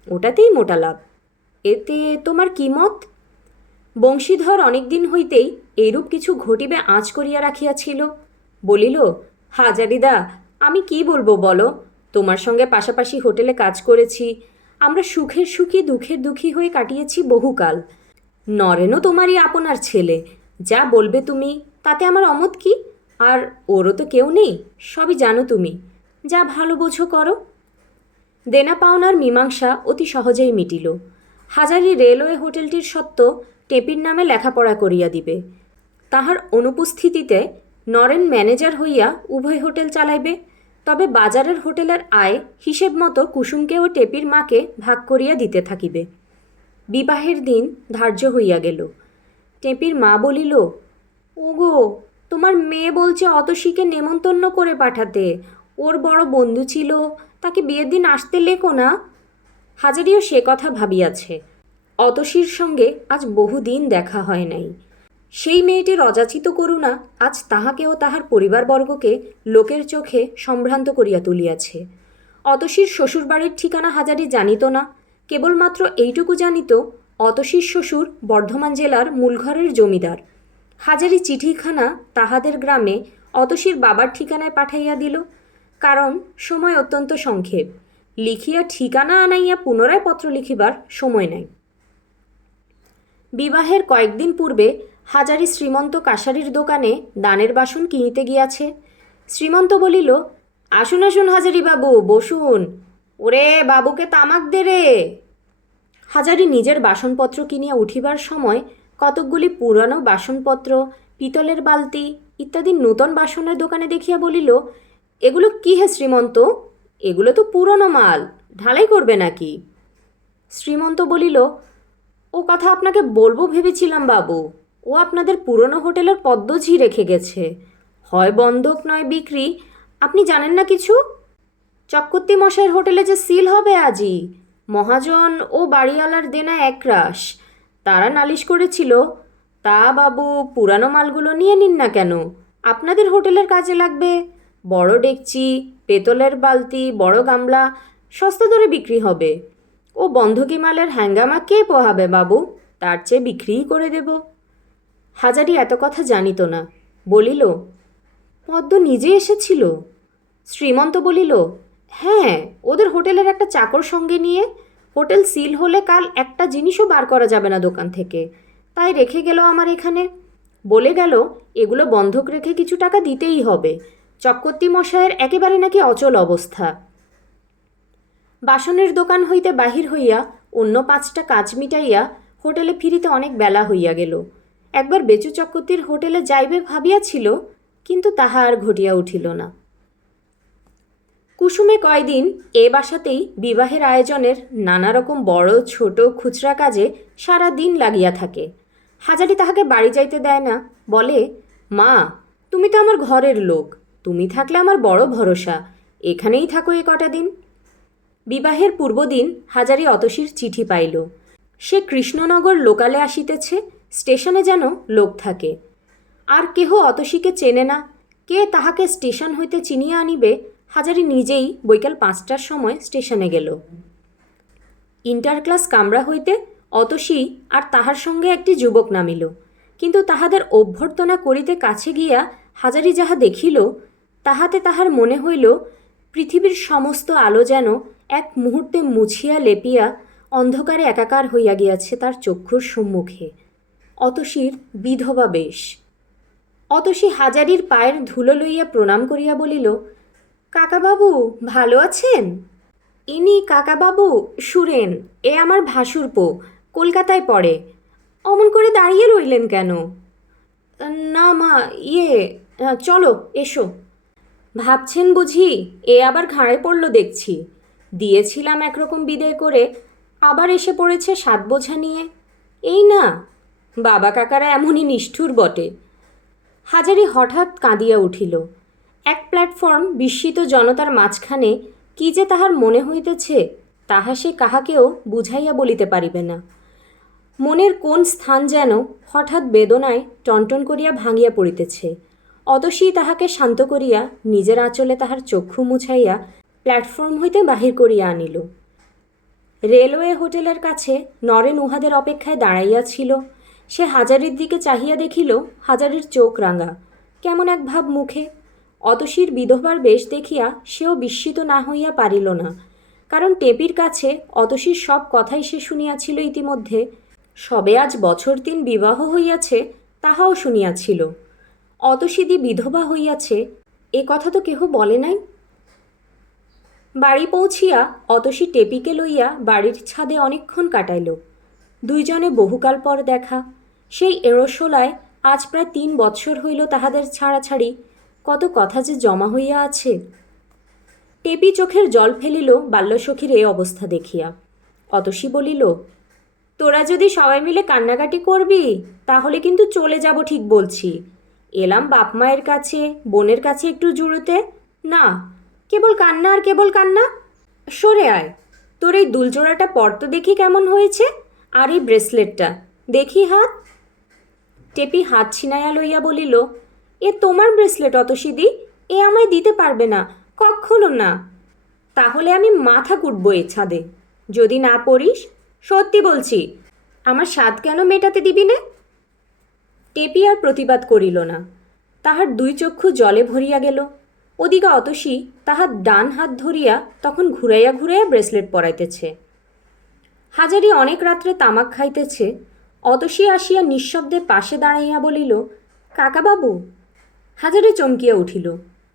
ওটাতেই মোটা লাভ। এতে তোমার কি মত? বংশীধর অনেক দিন হইতেই এইরূপ কিছু ঘটিবে আঁচ করিয়া রাখিয়াছিল। বলিল, হাজারিদা, আমি কি বলবো বলো, তোমার সঙ্গে পাশাপাশি হোটেলে কাজ করেছি, আমরা সুখের সুখী দুঃখের দুঃখী হয়ে কাটিয়েছি বহুকাল। নরেনও তোমারই আপনার ছেলে, যা বলবে তুমি তাতে আমার অমত কি? আর ওরও তো কেউ নেই, সবই জানো তুমি। যা ভালো বোঝো করো। দেনা পাওনার মীমাংসা অতি সহজেই মিটিল। হাজারি রেলওয়ে হোটেলটির সত্ত্ব টেপির নামে লেখাপড়া করিয়া দিবে। তাহার অনুপস্থিতিতে নরেন ম্যানেজার হইয়া উভয় হোটেল চালাইবে। তবে বাজারের হোটেলের আয় হিসেব মতো কুসুমকে ও টেপির মাকে ভাগ করিয়া দিতে থাকিবে। বিবাহের দিন ধার্য হইয়া গেল। টেপির মা বলিল, ওগো, তোমার মেয়ে বলছে অতসীকে নেমন্তন্ন করে পাঠাতে। ওর বড় বন্ধু ছিল, তাকে বিয়ের দিন আসতে লেখো না। হাজারিও সে কথা ভাবিয়াছে। অতসীর সঙ্গে আজ বহুদিন দেখা হয় নাই। সেই মেয়েটির অযাচিত করুণা আজ তাহাকে ও তাহার পরিবারবর্গকে লোকের চোখে সম্ভ্রান্ত করিয়া তুলিয়াছে। অতসীর শ্বশুরবাড়ির ঠিকানা হাজারি জানিত না। কেবলমাত্র এইটুকু জানিত, অতসীর শ্বশুর বর্ধমান জেলার মূলঘরের জমিদার। হাজারি চিঠিখানা তাহাদের গ্রামে অতসীর বাবার ঠিকানায় পাঠাইয়া দিল, কারণ সময় অত্যন্ত সংক্ষেপ। লিখিয়া ঠিকানা আনাইয়া পুনরায় পত্র লিখিবার সময় নাই। বিবাহের কয়েকদিন পূর্বে হাজারি শ্রীমন্ত কাশারির দোকানে দানের বাসন কিনিতে গিয়াছে। শ্রীমন্ত বলিল, আসুন আসুন হাজারি বাবু, বসুন। ওরে বাবুকে তামাক দে রে। হাজারি নিজের বাসনপত্র কিনিয়া উঠিবার সময় কতকগুলি পুরানো বাসনপত্র, পিতলের বালতি ইত্যাদি নূতন বাসনের দোকানে দেখিয়া বলিল, এগুলো কি হে শ্রীমন্ত? এগুলো তো পুরনো মাল, ঢালাই করবে নাকি? শ্রীমন্ত বলিল, ও কথা আপনাকে বলবো ভেবেছিলাম বাবু। ও আপনাদের পুরনো হোটেলের পদ্মঝি রেখে গেছে। হয় বন্ধক নয় বিক্রি। আপনি জানেন না কিছু? চক্রবর্তী মশাইয়ের হোটেলে যে সিল হবে আজই। মহাজন ও বাড়িওয়ালার দেনা একরাশ। তারা নালিশ করেছিল। তা বাবু, পুরানো মালগুলো নিয়ে নিন না কেন? আপনাদের হোটেলের কাজে লাগবে। বড় ডেকচি, পেতলের বালতি, বড় গামলা সস্তা দরে বিক্রি হবে। ও বন্ধকি মালের হ্যাঙ্গামা কে পোহাবে বাবু? তার চেয়ে বিক্রিই করে দেব। হাজারি এত কথা জানিত না। বলিল, পদ্ম নিজে এসেছিল? শ্রীমন্ত বলিল, হ্যাঁ, ওদের হোটেলের একটা চাকর সঙ্গে নিয়ে। হোটেল সিল হলে কাল একটা জিনিসও বার করা যাবে না দোকান থেকে, তাই রেখে গেল আমার এখানে। বলে গেল, এগুলো বন্ধক রেখে কিছু টাকা দিতেই হবে। চক্রবর্তী মশায়ের একেবারে নাকি অচল অবস্থা। বাসনের দোকান হইতে বাহির হইয়া অন্য 5টা কাজ মিটাইয়া হোটেলে ফিরিতে অনেক বেলা হইয়া গেল। একবার বেচু চক্রবর্তীর হোটেলে যাইবে ভাবিয়াছিল, কিন্তু তাহা আর ঘটিয়া উঠিল না। কুসুমে কয়দিন এ বাসাতেই বিবাহের আয়োজনের নানা রকম বড় ছোট খুচরা কাজে সারা দিন লাগিয়া থাকে। হাজারি তাহাকে বাড়ি যাইতে দেয় না। বলে, মা, তুমি তো আমার ঘরের লোক। তুমি থাকলে আমার বড় ভরসা। এখানেই থাকো এ কটা দিন। বিবাহের পূর্বদিন হাজারি অতসীর চিঠি পাইল। সে কৃষ্ণনগর লোকালে আসিতেছে। স্টেশনে যেন লোক থাকে। আর কেহ অতসীকে চেনে না। কে তাহাকে স্টেশন হইতে চিনিয়া আনিবে? হাজারি নিজেই বৈকাল 5টার সময় স্টেশনে গেল। ইন্টার ক্লাস কামরা হইতে অতসী আর তাহার সঙ্গে একটি যুবক নামিল। কিন্তু তাহাদের অভ্যর্থনা করিতে কাছে গিয়া হাজারি যাহা দেখিল, তাহাতে তাহার মনে হইল পৃথিবীর সমস্ত আলো যেন এক মুহূর্তে মুছিয়া লেপিয়া অন্ধকারে একাকার হইয়া গিয়াছে তার চক্ষুর সম্মুখে। অতসীর বিধবা বেশ। অতসী হাজারির পায়ের ধুলো লইয়া প্রণাম করিয়া বলিল, কাকাবাবু ভালো আছেন? ইনি কাকাবাবু সুরেন, এ আমার ভাসুরপো, কলকাতায় পড়ে। অমন করে দাঁড়িয়ে রইলেন কেন? না মা, চলো এসো। ভাবছেন বুঝি এ আবার ঘাড়ে পড়ল দেখছি। দিয়েছিলাম একরকম বিদায় করে, আবার এসে পড়েছে 7 বোঝা নিয়ে। এই না, বাবা কাকারা এমনই নিষ্ঠুর বটে। হাজারি হঠাৎ কাঁদিয়া উঠিল। এক প্ল্যাটফর্ম বিস্মিত জনতার মাঝখানে কি যে তাহার মনে হইতেছে, তাহা সে কাহাকেও বুঝাইয়া বলিতে পারিবে না। মনের কোন স্থান যেন হঠাৎ বেদনায় টনটন করিয়া ভাঙিয়া পড়িতেছে। অতসী তাহাকে শান্ত করিয়া নিজের আঁচলে তাহার চক্ষু মুছাইয়া প্ল্যাটফর্ম হইতে বাহির করিয়া আনিল। রেলওয়ে হোটেলের কাছে নরেন উহাদের অপেক্ষায় দাঁড়াইয়াছিল। সে হাজারির দিকে চাহিয়া দেখিল, হাজারির চোখ রাঙা, কেমন এক ভাব মুখে। অতসীর বিধবার বেশ দেখিয়া সেও বিস্মিত না হইয়া পারিল না, কারণ টেপির কাছে অতসীর সব কথাই সে শুনিয়াছিল ইতিমধ্যে। সবে আজ বছর 3 বিবাহ হইয়াছে, তাহাও শুনিয়াছিল। অতসীদি বিধবা হইয়াছে, এ কথা তো কেহ বলে নাই। বাড়ি পৌঁছিয়া অতসী টেপিকে লইয়া বাড়ির ছাদে অনেকক্ষণ কাটাইল। দুইজনে বহুকাল পর দেখা। সেই এড়োশোলায় আজ প্রায় 3 বৎসর হইল তাহাদের ছাড়াছাড়ি। কত কথা যে জমা হইয়া আছে। টেপি চোখের জল ফেলিল বাল্যসখীর এই অবস্থা দেখিয়া। অতসী বলিল, তোরা যদি সবাই মিলে কান্নাকাটি করবি তাহলে কিন্তু চলে যাব, ঠিক বলছি। এলাম বাপ মায়ের কাছে, বোনের কাছে একটু জুড়োতে, না কেবল কান্না আর কেবল কান্না। সরে আয়, তোর এই দুলজোড়াটা পর তো দেখি কেমন হয়েছে, আর এই ব্রেসলেটটা দেখি হাত। টেপি হাত ছিনাইয়া লইয়া বলিল, এ তোমার ব্রেসলেট অতসীদি, এ আমায় দিতে পারবে না, কখনো না। তাহলে আমি মাথা কুটবো এ ছাদে যদি না পড়িস। সত্যি বলছি, আমার স্বাদ কেন মেটাতে দিবি না? টেপি আর প্রতিবাদ করিল না। তাহার 2 চক্ষু জলে ভরিয়া গেল। ওদিকে অতসী তাহার ডান হাত ধরিয়া তখন ঘুরাইয়া ঘুরাইয়া ব্রেসলেট পরাইতেছে। হাজারি অনেক রাত্রে তামাক খাইতেছে। অতসী আসিয়া নিঃশব্দে পাশে দাঁড়াইয়া বলিল, কাকাবাবু। হাজারি চমকিয়া উঠিল,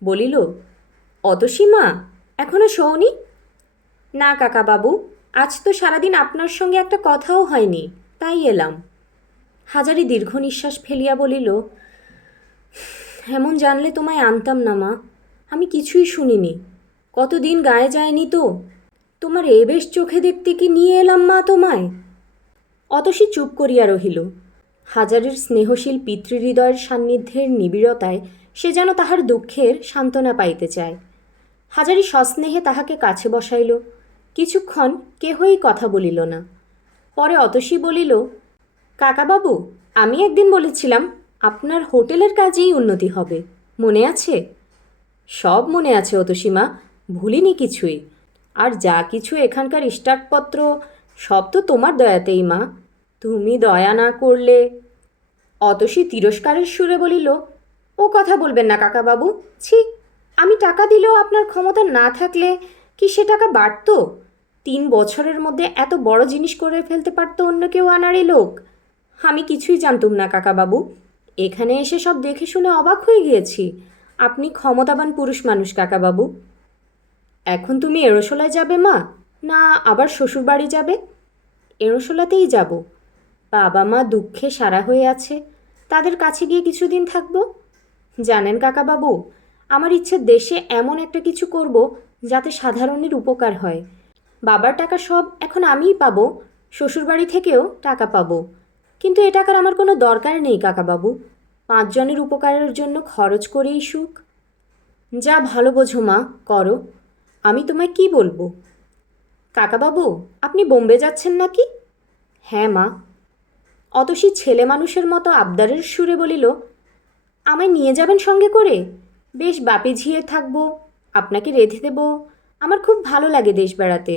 বলিল, অতসী মা, এখনো শোওনি? না কাকাবাবু, আজ তো সারাদিন আপনার সঙ্গে একটা কথাও হয়নি, তাই এলাম। হাজারি দীর্ঘ নিঃশ্বাস ফেলিয়া বলিল, এমন জানলে তোমায় আনতাম না মা, আমি কিছুই শুনিনি, কতদিন গায়ে যায়নি তো। তোমার এ বেশ চোখে দেখতে কি নিয়ে এলাম মা তোমায়। অতসী চুপ করিয়া রহিল। হাজারির স্নেহশীল পিতৃহৃদয়ের সান্নিধ্যের নিবিড়তায় সে যেন তাহার দুঃখের সান্ত্বনা পাইতে চায়। হাজারি সস্নেহে তাহাকে কাছে বসাইল। কিছুক্ষণ কেহই কথা বলিল না। পরে অতসী বলিল, কাকাবাবু, আমি একদিন বলেছিলাম আপনার হোটেলের কাজেই উন্নতি হবে, মনে আছে? সব মনে আছে অতসীমা, ভুলিনি কিছুই। আর যা কিছু এখানকার স্টার্টপত্র সব তো তোমার দয়াতেই মা, তুমি দয়া না করলে। অতসী তিরস্কারের সুরে বলিল, ও কথা বলবেন না কাকাবাবু, ছি। আমি টাকা দিলেও আপনার ক্ষমতা না থাকলে কি সে টাকা বাড়ত? 3 বছরের মধ্যে এত বড় জিনিস করে ফেলতে পারতো অন্য কেউ আনাড়ি লোক। আমি কিছুই জানতুম না কাকাবাবু, এখানে এসে সব দেখে শুনে অবাক হয়ে গিয়েছি। আপনি ক্ষমতাবান পুরুষ মানুষ কাকাবাবু। এখন তুমি এড়োশোলায় যাবে মা, না আবার শ্বশুরবাড়ি যাবে? এড়োশোলাতেই যাব। বাবা মা দুঃখে সারা হয়ে আছে, তাদের কাছে গিয়ে কিছুদিন থাকবো। জানেন কাকাবাবু, আমার ইচ্ছে দেশে এমন একটা কিছু করব যাতে সাধারণের উপকার হয়। বাবার টাকা সব এখন আমিই পাবো, শ্বশুরবাড়ি থেকেও টাকা পাবো, কিন্তু এ টাকার আমার কোনো দরকার নেই কাকাবাবু। 5 জনের উপকারের জন্য খরচ করেই সুখ। যা ভালো বোঝো মা, করো। আমি তোমায় কি বলবো? কাকাবাবু, আপনি বোম্বে যাচ্ছেন নাকি? হ্যাঁ মা। অতসী ছেলে মানুষের মতো আবদারের সুরে বলিল, আমায় নিয়ে যাবেন সঙ্গে করে? বেশ বাপে ঝিয়ে থাকবো, আপনাকে রেঁধে দেব। আমার খুব ভালো লাগে দেশ বেড়াতে।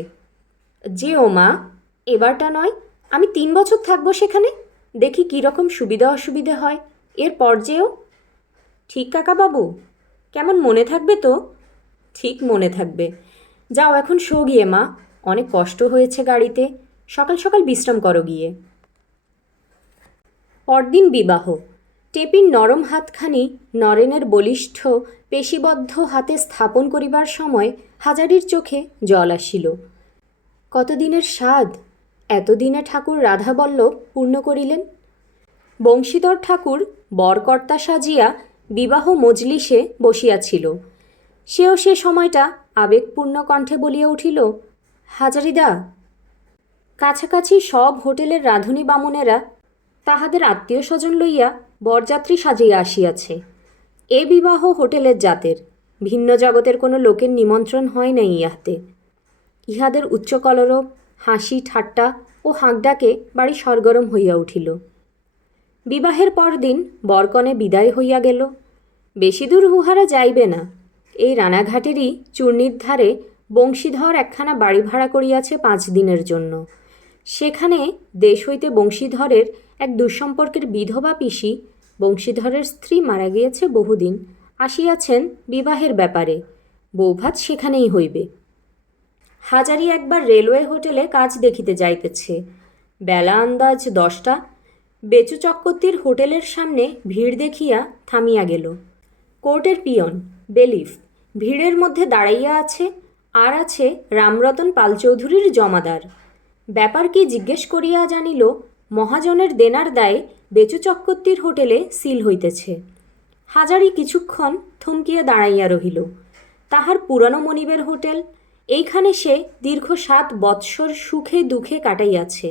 যেও মা, এবারটা নয়, আমি 3 বছর থাকবো সেখানে, দেখি কীরকম সুবিধা অসুবিধে হয়, এরপর যেও। ঠিক কাকাবাবু, কেমন মনে থাকবে তো? ঠিক মনে থাকবে। যাও এখন শো গিয়ে মা, অনেক কষ্ট হয়েছে গাড়িতে, সকাল সকাল বিশ্রাম করো গিয়ে। পরদিন বিবাহ। টেপির নরম হাতখানি নরেনের বলিষ্ঠ পেশিবদ্ধ হাতে স্থাপন করিবার সময় হাজারির চোখে জল আসিল। কতদিনের স্বাদ এতদিনে ঠাকুর রাধাবল্লভ পূর্ণ করিলেন। বংশীধর ঠাকুর বরকর্তা সাজিয়া বিবাহ মজলিসে বসিয়াছিল। সেও সে সময়টা আবেগপূর্ণ কণ্ঠে বলিয়া উঠিল, হাজারিদা। কাছাকাছি সব হোটেলের রাঁধুনি বামুনেরা তাহাদের আত্মীয় স্বজন লইয়া বরযাত্রী সাজিয়া আসিয়াছে। এ বিবাহ হোটেলের জাতের, ভিন্ন জগতের কোনো লোকের নিমন্ত্রণ হয় নাই ইহাতে। ইহাদের উচ্চ কলরব, হাসি ঠাট্টা ও হাঁকডাকে বাড়ি সরগরম হইয়া উঠিল। বিবাহের পরদিন বরকনে বিদায় হইয়া গেল। বেশি দূর উহারা যাইবে না। এই রানাঘাটেরই চূর্ণির ধারে বংশীধর একখানা বাড়ি ভাড়া করিয়াছে 5 দিনের জন্য। সেখানে দেশ হইতে বংশীধরের এক দুঃসম্পর্কের বিধবা পিসি, বংশীধরের স্ত্রী মারা গিয়েছে বহুদিন, আসিয়াছেন বিবাহের ব্যাপারে। বৌভাত সেখানেই হইবে। হাজারি একবার রেলওয়ে হোটেলে কাজ দেখিতে যাইতেছে। বেলা আন্দাজ 10টা। বেচু চক্রবর্তীর হোটেলের সামনে ভিড় দেখিয়া থামিয়া গেল। কোর্টের পিয়ন বেলিফ ভিড়ের মধ্যে দাঁড়াইয়া আছে। আর আছে রামরতন পালচৌধুরীর জমাদার। ব্যাপার কি জিজ্ঞেস করিয়া জানিল, মহাজনের দেনার দায়ে বেচু চক্রবর্তীর হোটেলে সিল হইতেছে। হাজারি কিছুক্ষণ থমকিয়া দাঁড়াইয়া রহিল। তাহার পুরানো মনিবের হোটেল, এইখানে সে দীর্ঘ 7 বৎসর সুখে দুঃখে কাটাইয়াছে।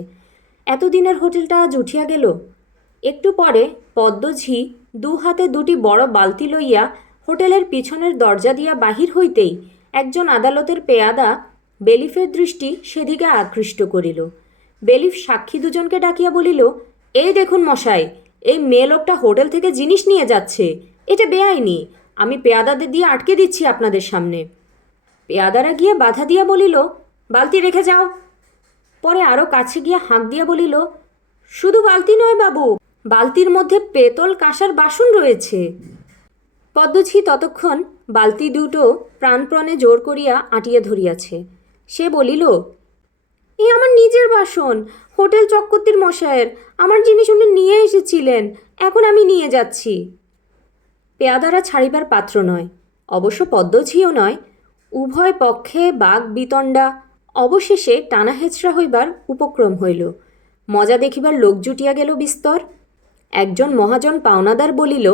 এতদিনের হোটেলটা আজ উঠিয়া গেল। একটু পরে পদ্মঝি 2 হাতে 2টি বড় বালতি লইয়া হোটেলের পিছনের দরজা দিয়া বাহির হইতেই একজন আদালতের পেয়াদা বেলিফের দৃষ্টি সেদিকে আকৃষ্ট করিল। বেলিফ সাক্ষী দুজনকে ডাকিয়া বলিল, এই দেখুন মশাই, এই মেয়ে লোকটা হোটেল থেকে জিনিস নিয়ে যাচ্ছে, এটা বেআইনি। আমি পেয়াদাদের দিয়ে আটকে দিচ্ছি আপনাদের সামনে। পেয়াদারা গিয়ে বাধা দিয়া বলিল, বালতি রেখে যাও। পরে আরও কাছে গিয়া হাঁক দিয়া বলিল, শুধু বালতি নয় বাবু, বালতির মধ্যে পেতল কাঁসার বাসন রয়েছে। পদ্মঝি ততক্ষণ বালতি দুটো প্রাণপণে জোর করিয়া আটিয়া ধরিয়াছে। সে বলিল, এ আমার নিজের বাসন, হোটেল চক্রবর্তীর মশায়ের। আমার জিনিস উনি নিয়ে এসেছিলেন, এখন আমি নিয়ে যাচ্ছি। পেয়াদারা ছাড়িবার পাত্র নয়, অবশ্য পদ্মঝিও নয়। উভয় পক্ষে বাগ বিতণ্ডা, অবশেষে টানা হেঁচড়া হইবার উপক্রম হইল। মজা দেখিবার লোক জুটিয়া গেল বিস্তর। একজন মহাজন পাওনাদার বলিল,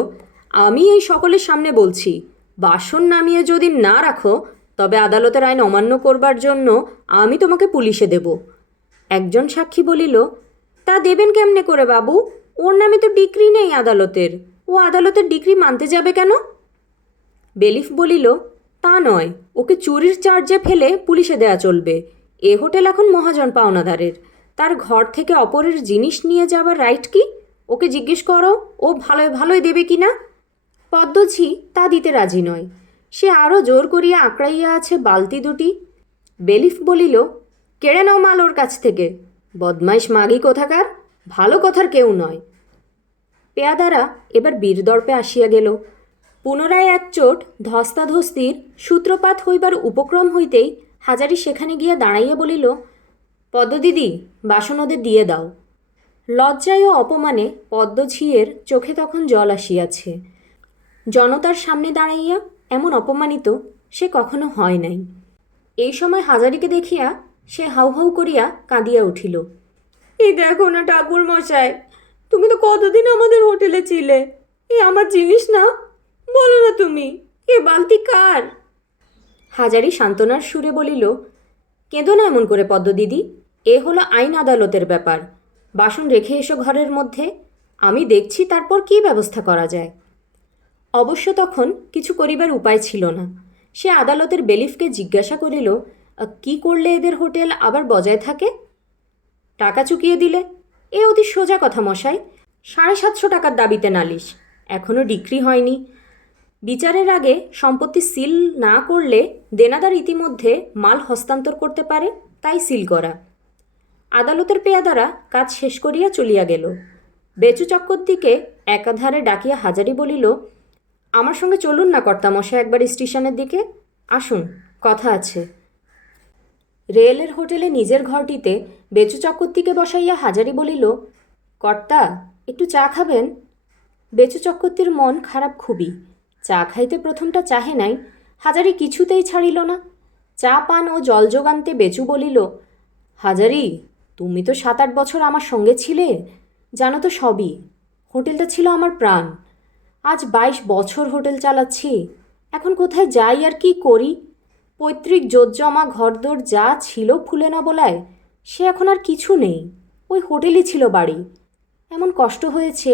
আমি এই সকলের সামনে বলছি, বাসন নামিয়ে যদি না রাখো তবে আদালতের আইন অমান্য করবার জন্য আমি তোমাকে পুলিশে দেব। একজন সাক্ষী বলিল, তা দেবেন কেমনে করে বাবু? ওর নামে তো ডিক্রি নেই আদালতের, ও আদালতের ডিক্রি মানতে যাবে কেন? বেলিফ বলিল, তা নয়, ওকে চুরির চার্জে ফেলে পুলিশে দেয়া চলবে। এ হোটেল এখন মহাজন পাওনাদারের, তার ঘর থেকে অপরের জিনিস নিয়ে যাবার রাইট কি? ওকে জিজ্ঞেস করো ও ভালোই ভালোই দেবে কি না। পদ্মঝি তা দিতে রাজি নয়। সে আরও জোর করিয়া আঁকড়াইয়া আছে বালতি দুটি। বেলিফ বলিল, কেড়ে নাও মাল ওর কাছ থেকে, বদমাইশ মাগি কোথাকার, ভালো কথার কেউ নয়। পেয়াদারা এবার বীরদর্পে আসিয়া গেল। পুনরায় এক চোট ধস্তাধস্তির সূত্রপাত হইবার উপক্রম হইতেই হাজারি সেখানে গিয়া দাঁড়াইয়া বলিল, পদ্মদিদি, বাসন ওদের দিয়ে দাও। লজ্জায় ও অপমানে পদ্মঝিয়ের চোখে তখন জল আসিয়াছে। জনতার সামনে দাঁড়াইয়া এমন অপমানিত সে কখনো হয় নাই। এই সময় হাজারিকে দেখিয়া সে হাউ হাউ করিয়া কাঁদিয়া উঠিল। এই দেখো না ঠাকুর মশাই, তুমি তো কতদিন আমাদের হোটেলে ছিলে, এ আমার জিনিস না, বলো না তুমি, এ বালতি কার? হাজারি সান্ত্বনার সুরে বলিল, কেঁদো না এমন করে পদ্মদিদি, এ হলো আইন আদালতের ব্যাপার। বাসন রেখে এসো ঘরের মধ্যে, আমি দেখছি তারপর কী ব্যবস্থা করা যায়। অবশ্য তখন কিছু করিবার উপায় ছিল না। সে আদালতের বেলিফকে জিজ্ঞাসা করিল, কি করলে এদের হোটেল আবার বজায় থাকে? টাকা চুকিয়ে দিলে। এ অতি সোজা কথা মশাই, 750 টাকার দাবিতে নালিশ, এখনও ডিক্রি হয়নি। বিচারের আগে সম্পত্তি সিল না করলে দেনাদার ইতিমধ্যে মাল হস্তান্তর করতে পারে, তাই সিল করা। আদালতের পেয়াদারা কাজ শেষ করিয়া চলিয়া গেল। বেচু চক্রবর্তীকে একাধারে ডাকিয়া হাজারি বলিল, আমার সঙ্গে চলুন না কর্তামশাই একবার স্টেশনের দিকে, আসুন, কথা আছে। রেলের হোটেলে নিজের ঘরটিতে বেচু চক্রবর্তীকে বসাইয়া হাজারি বলিল, কর্তা, একটু চা খাবেন? বেচু চক্রবর্তীর মন খারাপ খুবই। চা খাইতে প্রথমটা চাহে নাই, হাজারি কিছুতেই ছাড়িল না। চা পান ও জল যোগানতে বেচু বলিল, হাজারি, তুমি তো 7-8 বছর আমার সঙ্গে ছিলে, জানো তো সবই। হোটেলটা ছিল আমার প্রাণ। আজ 22 বছর হোটেল চালাচ্ছি, এখন কোথায় যাই আর কি করি? পৈতৃক জোতজমা ঘরদোর যা ছিল ফুলে না বলায়, সে এখন আর কিছু নেই। ওই হোটেলই ছিল বাড়ি। এমন কষ্ট হয়েছে,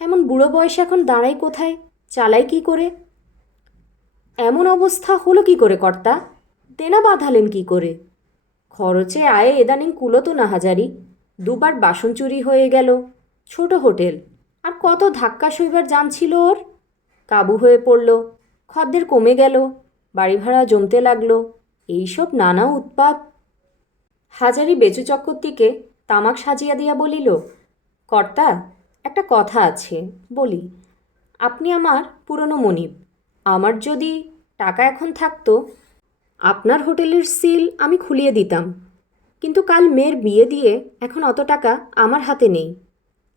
এমন বুড়ো বয়সে এখন দাঁড়াই কোথায়, চালাই কি করে? এমন অবস্থা হলো কি করে কর্তা? দেনা বাঁধালেন কি করে? খরচে আয়ে এদানিং কুলোতো না হাজারি। 2 বার বাসন চুরি হয়ে গেল, ছোট হোটেল, আর কত ধাক্কা সইবার জান ছিল ওর। কাবু হয়ে পড়ল, খদ্দের কমে গেল, বাড়ি ভাড়া জমতে লাগলো, এইসব নানা উৎপাত। হাজারি বেচু চক্রবর্তীকে তামাক সাজিয়া দিয়া বলিল, কর্তা, একটা কথা আছে বলি। আপনি আমার পুরনো মনিব। আমার যদি টাকা এখন থাকতো, আপনার হোটেলের সিল আমি খুলিয়ে দিতাম, কিন্তু কাল মেয়ের বিয়ে দিয়ে এখন অত টাকা আমার হাতে নেই।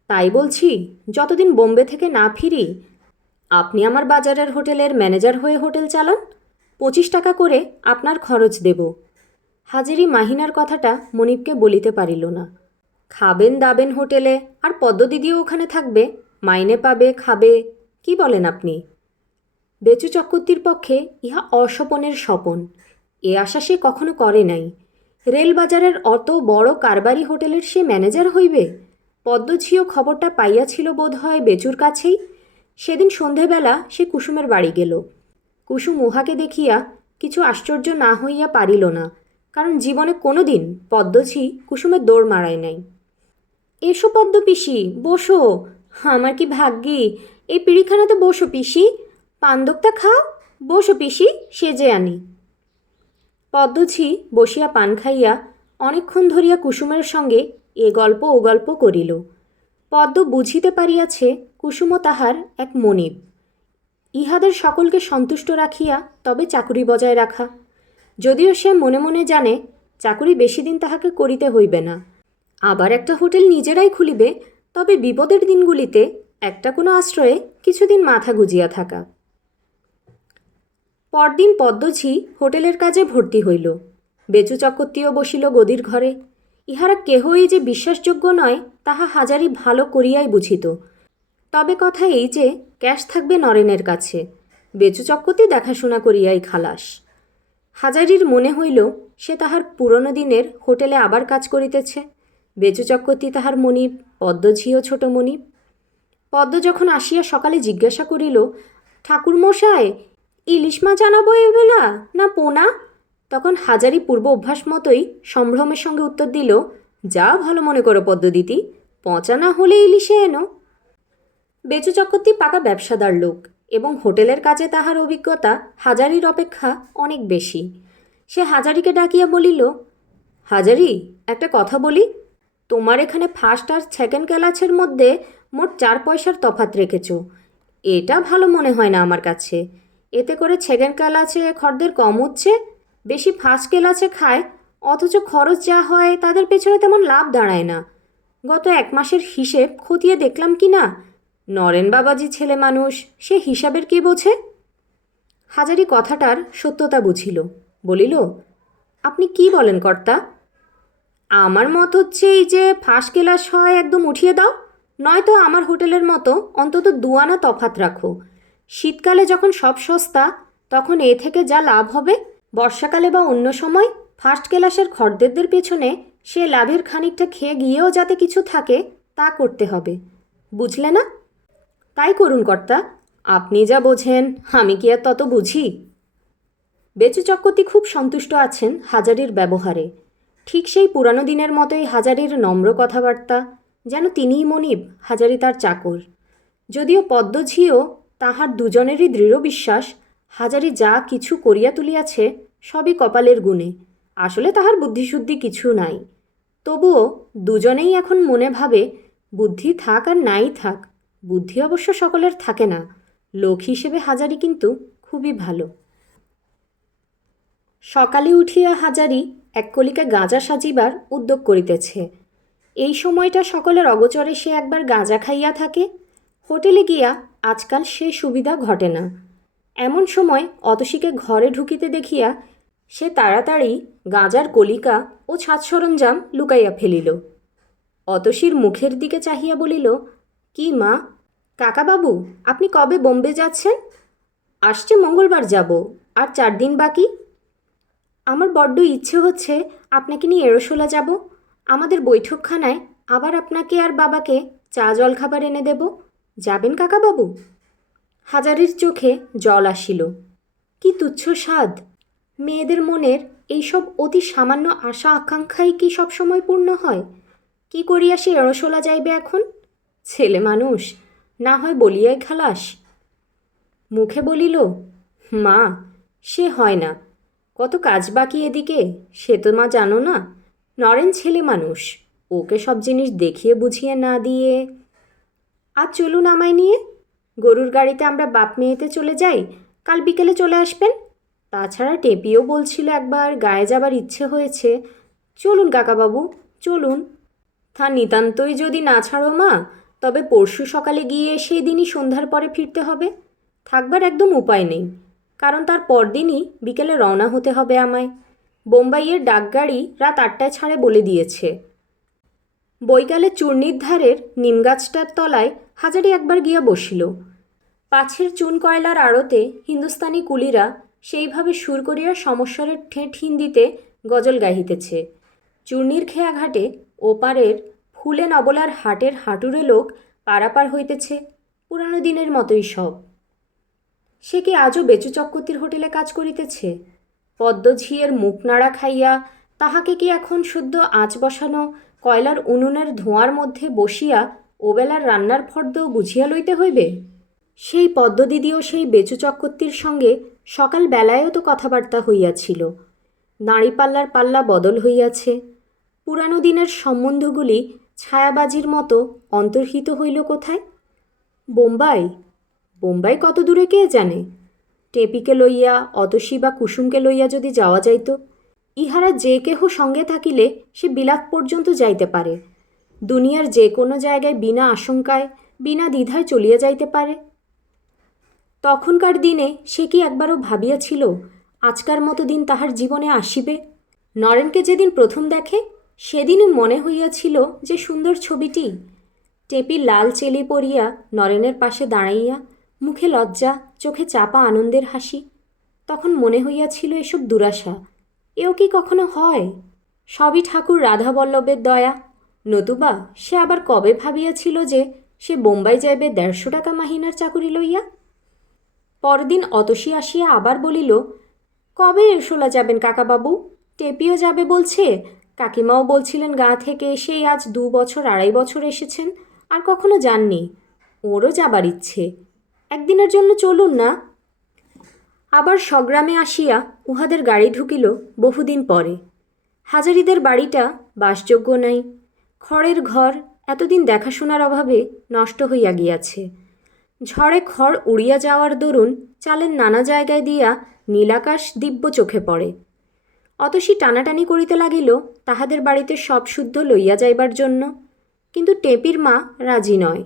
তাই বলছি, যতদিন বোম্বে থেকে না ফিরি, আপনি আমার বাজারের হোটেলের ম্যানেজার হয়ে হোটেল চালান। 25 টাকা করে আপনার খরচ দেব। হাজেরি মাহিনার কথাটা মনিবকে বলিতে পারিল না। খাবেন দাবেন হোটেলে, আর পদ্মদিদিও ওখানে থাকবে, মাইনে পাবে, খাবে। কি বলেন আপনি? বেচু চক্রবর্তীর পক্ষে ইহা অস্বপনের স্বপন। এ আশা সে কখনো করে নাই। রেলবাজারের অত বড় কারবারি হোটেলের সে ম্যানেজার হইবে। পদ্মঝিও খবরটা পাইয়াছিল বোধ হয় বেচুর কাছেই। সেদিন সন্ধেবেলা সে কুসুমের বাড়ি গেল। কুসুম উহাকে দেখিয়া কিছু আশ্চর্য না হইয়া পারিল না, কারণ জীবনে কোনো দিন পদ্মঝি কুসুমের দৌড় মারায় নাই। এসো পদ্ম পিসি, বসো। আমার কি ভাগ্যি, এই পিড়িখানাতে বসো পিসি, পান্দকটা খাও। বসো পিসি, সেজে আনি। পদ্মঝি বসিয়া পান খাইয়া অনেকক্ষণ ধরিয়া কুসুমের সঙ্গে এ গল্প ও গল্প করিল। পদ্ম বুঝিতে পারিয়াছে কুসুমও তাহার এক মনিব। ইহাদের সকলকে সন্তুষ্ট রাখিয়া তবে চাকুরি বজায় রাখা। যদিও সে মনে মনে জানে চাকুরি বেশি দিন তাহাকে করিতে হইবে না। আবার একটা হোটেল নিজেরাই খুলিবে, তবে বিপদের দিনগুলিতে একটা কোনো আশ্রয়ে কিছুদিন মাথা গুজিয়া থাকা। পরদিন পদ্মঝি হোটেলের কাজে ভর্তি হইল। বেচু চক্রবর্তীও বসিল গদির ঘরে। ইহারা কেহই যে বিশ্বাসযোগ্য নয় তাহা হাজারি ভালো করিয়াই বুঝিত। তবে কথা এই যে ক্যাশ থাকবে নরেনের কাছে, বেচু চক্রবর্তী দেখাশোনা করিয়াই খালাস। হাজারির মনে হইল সে তাহার পুরনো দিনের হোটেলে আবার কাজ করিতেছে। বেচু চক্রবর্তী তাহার মনিব, পদ্মঝিও ছোট মনিব। পদ্ম যখন আসিয়া সকালে জিজ্ঞাসা করিল, ঠাকুরমশাই, ইলিশ মাছ আনাবো এবেলা না পোনা? তখন হাজারি পূর্ব অভ্যাস মতোই সম্ভ্রমের সঙ্গে উত্তর দিল, যা ভালো মনে করো পদ্মদিতি, পচা না হলে ইলিশে এনো। বেচু চক্রবর্তী পাকা ব্যবসাদার লোক এবং হোটেলের কাজে তাহার অভিজ্ঞতা হাজারির অপেক্ষা অনেক বেশি। সে হাজারিকে ডাকিয়া বলিল, হাজারি, একটা কথা বলি। তোমার এখানে ফার্স্ট আর সেকেন্ড ক্লাসের মধ্যে মোট 4 পয়সার তফাৎ রেখেছ। এটা ভালো মনে হয় না আমার কাছে। এতে করে সেকেন্ড ক্লাসে খরদের কম হচ্ছে, বেশি ফার্স্ট ক্লাসে খায়, অথচ খরচ যা হয় তাদের পেছনে তেমন লাভ দাঁড়ায় না। গত 1 মাসের হিসেব খতিয়ে দেখলাম কি না, নরেন বাবাজি ছেলে মানুষ, সে হিসাবের কে বোঝে? হাজারি কথাটার সত্যতা বুঝিল, বলিল, আপনি কি বলেন কর্তা? আমার মত হচ্ছে এই যে ফার্স্ট ক্লাস হয় একদম উঠিয়ে দাও, নয়তো আমার হোটেলের মতো অন্তত 2 আনা তফাৎ রাখো। শীতকালে যখন সব সস্তা তখন এ থেকে যা লাভ হবে, বর্ষাকালে বা অন্য সময় ফার্স্ট ক্লাসের খদ্দেরদের পেছনে সে লাভের খানিকটা খেয়ে গিয়েও যাতে কিছু থাকে তা করতে হবে। বুঝলে না? তাই করুন কর্তা, আপনি যা বোঝেন আমি কি আর তত বুঝি? বেচু চক্রবর্তী খুব সন্তুষ্ট আছেন হাজারির ব্যবহারে। ঠিক সেই পুরানো দিনের মতোই হাজারির নম্র কথাবার্তা, যেন তিনিই মনিব, হাজারি তার চাকর। যদিও পদ্মঝিও তাহার দুজনেরই দৃঢ় বিশ্বাস হাজারি যা কিছু করিয়া তুলিয়াছে সবই কপালের গুণে, আসলে তাহার বুদ্ধিশুদ্ধি কিছু নাই। তবুও দুজনেই এখন মনে ভাবে, বুদ্ধি থাক আর নাই থাক, বুদ্ধি অবশ্য সকলের থাকে না, লোক হিসেবে হাজারি কিন্তু খুবই ভালো। সকালে উঠিয়া হাজারি এক কলিকা গাঁজা সাজিবার উদ্যোগ করিতেছে। এই সময়টা সকলের অগোচরে সে একবার গাঁজা খাইয়া থাকে। হোটেলে গিয়া আজকাল সে সুবিধা ঘটে না। এমন সময় অতসীকে ঘরে ঢুকিতে দেখিয়া সে তাড়াতাড়ি গাঁজার কলিকা ও ছাদ সরঞ্জাম লুকাইয়া ফেলিল। অতসীর মুখের দিকে চাহিয়া বলিল, কি মা? কাকাবাবু, আপনি কবে বোম্বে যাচ্ছেন? আসছে মঙ্গলবার যাব, আর 4 দিন বাকি। আমার বড্ড ইচ্ছে হচ্ছে আপনাকে নিয়ে এরশোলা যাব। আমাদের বৈঠকখানায় আবার আপনাকে আর বাবাকে চা জল খাবার এনে দেব। যাবেন কাকাবাবু? হাজারির চোখে জল আসিল। কি তুচ্ছ স্বাদ! মেয়েদের মনের এইসব অতি সামান্য আশা আকাঙ্ক্ষাই কি সবসময় পূর্ণ হয়? কি করিয়া সে এরশোলা যাইবে এখন? ছেলে মানুষ, না হয় বলিয়াই খালাস। মুখে বলিল, মা, সে হয় না, কত কাজ বাকি এদিকে, সে তো মা জানো না। নরেন ছেলে মানুষ, ওকে সব জিনিস দেখিয়ে বুঝিয়ে না দিয়ে। আজ চলুন আমায় নিয়ে, গরুর গাড়িতে আমরা বাপ মেয়েতে চলে যাই, কাল বিকেলে চলে আসবেন। তাছাড়া টেপিও বলছিল একবার গায়ে যাবার ইচ্ছে হয়েছে। চলুন কাকাবাবু, চলুন। তা নিতান্তই যদি না ছাড়ো মা, তবে পরশু সকালে গিয়ে সেই দিনই সন্ধ্যার পরে ফিরতে হবে। থাকবার একদম উপায় নেই। কারণ তার পরদিনই বিকেলে রওনা হতে হবে আমায়। বোম্বাইয়ের ডাকগাড়ি রাত 8টায় ছাড়ে বলে দিয়েছে। বৈকালে চূর্ণির ধারের নিমগাছটার তলায় হাজারি একবার গিয়া বসিল। পাছের চুন কয়লার আড়তে হিন্দুস্তানি কুলিরা সেইভাবে সুর করিয়া সমস্বরের ঠেঁট হিন্দিতে গজল গাহিতেছে। চূর্ণির খেয়াঘাটে ওপারের ফুলে নবলার হাটের হাঁটুরে লোক পারাপার হইতেছে, পুরানো দিনের মতোই সব। সে কি আজও বেচু চক্রবর্তীর হোটেলে কাজ করিতেছে? পদ্মঝিয়ের মুখ নাড়া খাইয়া তাহাকে কি এখন সদ্য আঁচ বসানো কয়লার উনুনের ধোঁয়ার মধ্যে বসিয়া ওবেলার রান্নার ফর্দ বুঝিয়া লইতে হইবে? সেই পদ্মদিদিও সেই বেচু চক্রবর্তীর সঙ্গে সকাল বেলায়ও তো কথাবার্তা হইয়াছিল। দাঁড়িপাল্লার পাল্লা বদল হইয়াছে। পুরানো দিনের সম্বন্ধগুলি ছায়াবাজির মতো অন্তর্হিত হইল কোথায়? বোম্বাই? বোম্বাই কত দূরে কে জানে? টেপিকে লইয়া, অতসী বা কুসুমকে লইয়া যদি যাওয়া যাইত, ইহারা যে কেহ সঙ্গে থাকিলে সে বিলাত পর্যন্ত যাইতে পারে। দুনিয়ার যে কোনো জায়গায় বিনা আশঙ্কায়, বিনা দ্বিধায় চলিয়া যাইতে পারে। তখনকার দিনে সে কি একবারও ভাবিয়াছিল আজকার মতো দিন তাহার জীবনে আসিবে? নরেনকে যেদিন প্রথম দেখে সেদিনই মনে হইয়াছিল যে সুন্দর ছবিটি। টেপি লাল চেলি পরিয়া নরেনের পাশে দাঁড়াইয়া, মুখে লজ্জা, চোখে চাপা আনন্দের হাসি। তখন মনে হইয়াছিল এসব দুরাশা, এও কি কখনো হয়? সবই ঠাকুর রাধাবল্লভের দয়া। নতুবা সে আবার কবে ভাবিয়াছিল যে সে বোম্বাই যাইবে 150 টাকা মাহিনার চাকুরি লইয়া? পরদিন অতসী আসিয়া আবার বলিল, কবে এরশোলা যাবেন কাকাবাবু? টেপিও যাবে বলছে, কাকিমাও বলছিলেন গা থেকে সেই আজ 2 বছর 2.5 বছর এসেছেন, আর কখনো যাননি। ওরও যাবার ইচ্ছে, একদিনের জন্য চলুন না। আবার স্বগ্রামে আসিয়া উহাদের গাড়ি ঢুকিল বহুদিন পরে। হাজারিদের বাড়িটা বাসযোগ্য নাই। খড়ের ঘর এতদিন দেখাশোনার অভাবে নষ্ট হইয়া গিয়াছে। ঝড়ে খড় উড়িয়া যাওয়ার দরুন চালের নানা জায়গায় দিয়া নীলাকাশ দিব্য চোখে পড়ে। অতসী টানাটানি করিতে লাগিল তাহাদের বাড়িতে সব শুদ্ধ লইয়া যাইবার জন্য, কিন্তু টেপির মা রাজি নয়।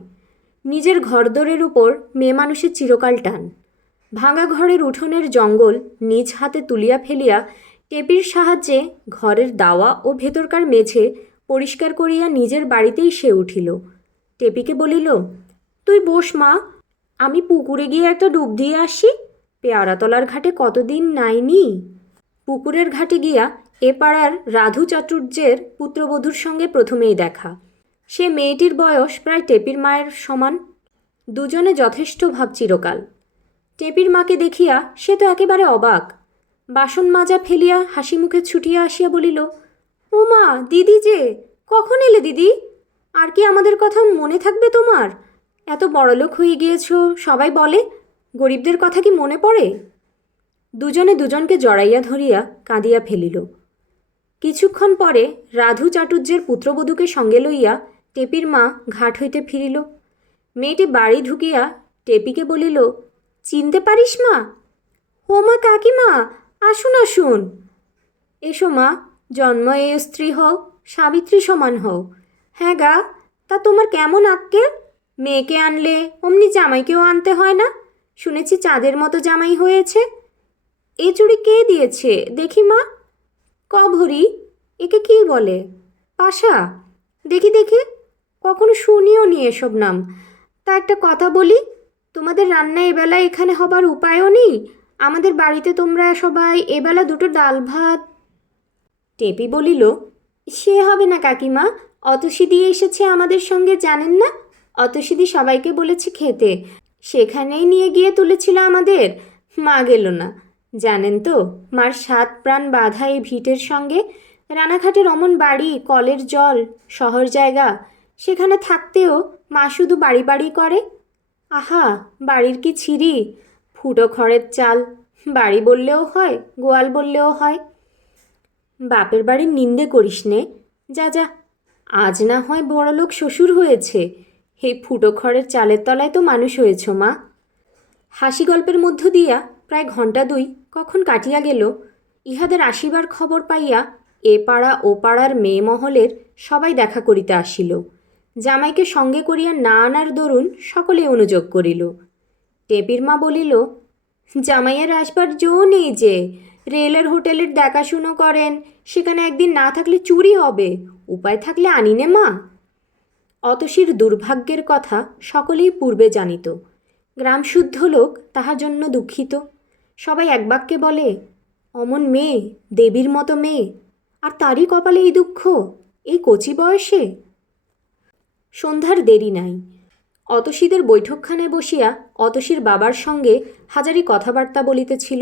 নিজের ঘরদোরের উপর মেয়ে মানুষের চিরকাল টান। ভাঙা ঘরের উঠোনের জঙ্গল নিজ হাতে তুলিয়া ফেলিয়া টেপির সাহায্যে ঘরের দাওয়া ও ভেতরকার মেঝে পরিষ্কার করিয়া নিজের বাড়িতেই সে উঠিল। টেপিকে বলিল, তুই বস মা, আমি পুকুরে গিয়ে একটা ডুব দিয়ে আসি। পেয়ারাতলার ঘাটে কতদিন নাইনি। পুকুরের ঘাটে গিয়া এ পাড়ার রাধু চাটুর্যের পুত্রবধূর সঙ্গে প্রথমেই দেখা। সে মেয়েটির বয়স প্রায় টেপির মায়ের সমান। দুজনে যথেষ্ট ভাব চিরকাল। টেপির মাকে দেখিয়া সে তো একেবারে অবাক। বাসন মাজা ফেলিয়া হাসি মুখে ছুটিয়া আসিয়া বলিল, ও মা, দিদি যে, কখন এলে দিদি? আর কি আমাদের কথা মনে থাকবে তোমার? এত বড়লোক হয়ে গিয়েছ সবাই বলে, গরিবদের কথা কি মনে পড়ে? দুজনে দুজনকে জড়াইয়া ধরিয়া কাঁদিয়া ফেলিল। কিছুক্ষণ পরে রাধু চাটুর্যের পুত্রবধূকে সঙ্গে লইয়া টেপির মা ঘাট হইতে ফিরিল। মেয়েটি বাড়ি ঢুকিয়া টেপিকে বলিল, চিনতে পারিস মা? ও মা, কাকিমা, আসুন আসুন। এসো মা, জন্ম এ স্ত্রী হও, সাবিত্রী সমান হও। হ্যাঁ গা, তা তোমার কেমন আক্কেল? মেয়েকে আনলে অমনি জামাইকেও আনতে হয় না? শুনেছি চাঁদের মতো জামাই হয়েছে। এ চুড়ি কে দিয়েছে দেখি মা? ক ভরি? একে কি বলে? পাশা? দেখি দেখি, কখনো শুনিও নি এসব নাম। তা একটা কথা বলি, তোমাদের রান্না এবেলা এখানে হবার উপায়ও নেই? আমাদের বাড়িতে তোমরা সবাই এবেলা 2টো ডাল ভাত। টেপি বলিল, সে হবে না কাকিমা, অতসী দিয়ে এসেছে আমাদের সঙ্গে, জানেন না? অতসীদি সবাইকে বলেছে খেতে, সেখানেই নিয়ে গিয়ে তুলেছিল আমাদের। মা গেল না। জানেন তো, মার 7 প্রাণ বাঁধা এই ভিটের সঙ্গে। রানাঘাটের অমন বাড়ি, কলের জল, শহর জায়গা, সেখানে থাকতেও মা শুধু বাড়ি বাড়ি করে। আহা, বাড়ির কি ছিরি! ফুটো খড়ের চাল, বাড়ি বললেও হয়, গোয়াল বললেও হয়। বাপের বাড়ির নিন্দে করিস নে, যা যা। আজ না হয় বড়লোক শ্বশুর হয়েছে, এই ফুটো খড়ের চালের তলায় তো মানুষ হয়েছ মা। হাসি গল্পের মধ্য দিয়া প্রায় ঘণ্টা 2 কখন কাটিয়া গেল। ইহাদের আসিবার খবর পাইয়া এ পাড়া ও পাড়ার মেয়ে মহলের সবাই দেখা করিতে আসিল। জামাইকে সঙ্গে করিয়া না আনার দরুন সকলে অনুযোগ করিল। টেপির মা বলিল, জামাইয়ের আসবার জো নেই যে, রেলের হোটেলের দেখাশুনো করেন, সেখানে একদিন না থাকলে চুরি হবে, উপায় থাকলে আনিনে মা। অতসীর দুর্ভাগ্যের কথা সকলেই পূর্বে জানিত। গ্রামশুদ্ধ লোক তাহার জন্য দুঃখিত। সবাই এক বাক্যে বলে, অমন মেয়ে, দেবীর মতো মেয়ে, আর তারই কপালে এই দুঃখ, এই কচি বয়সে। সন্ধ্যার দেরি নাই। অতসীদের বৈঠকখানায় বসিয়া অতসীর বাবার সঙ্গে হাজারি কথাবার্তা বলিতেছিল।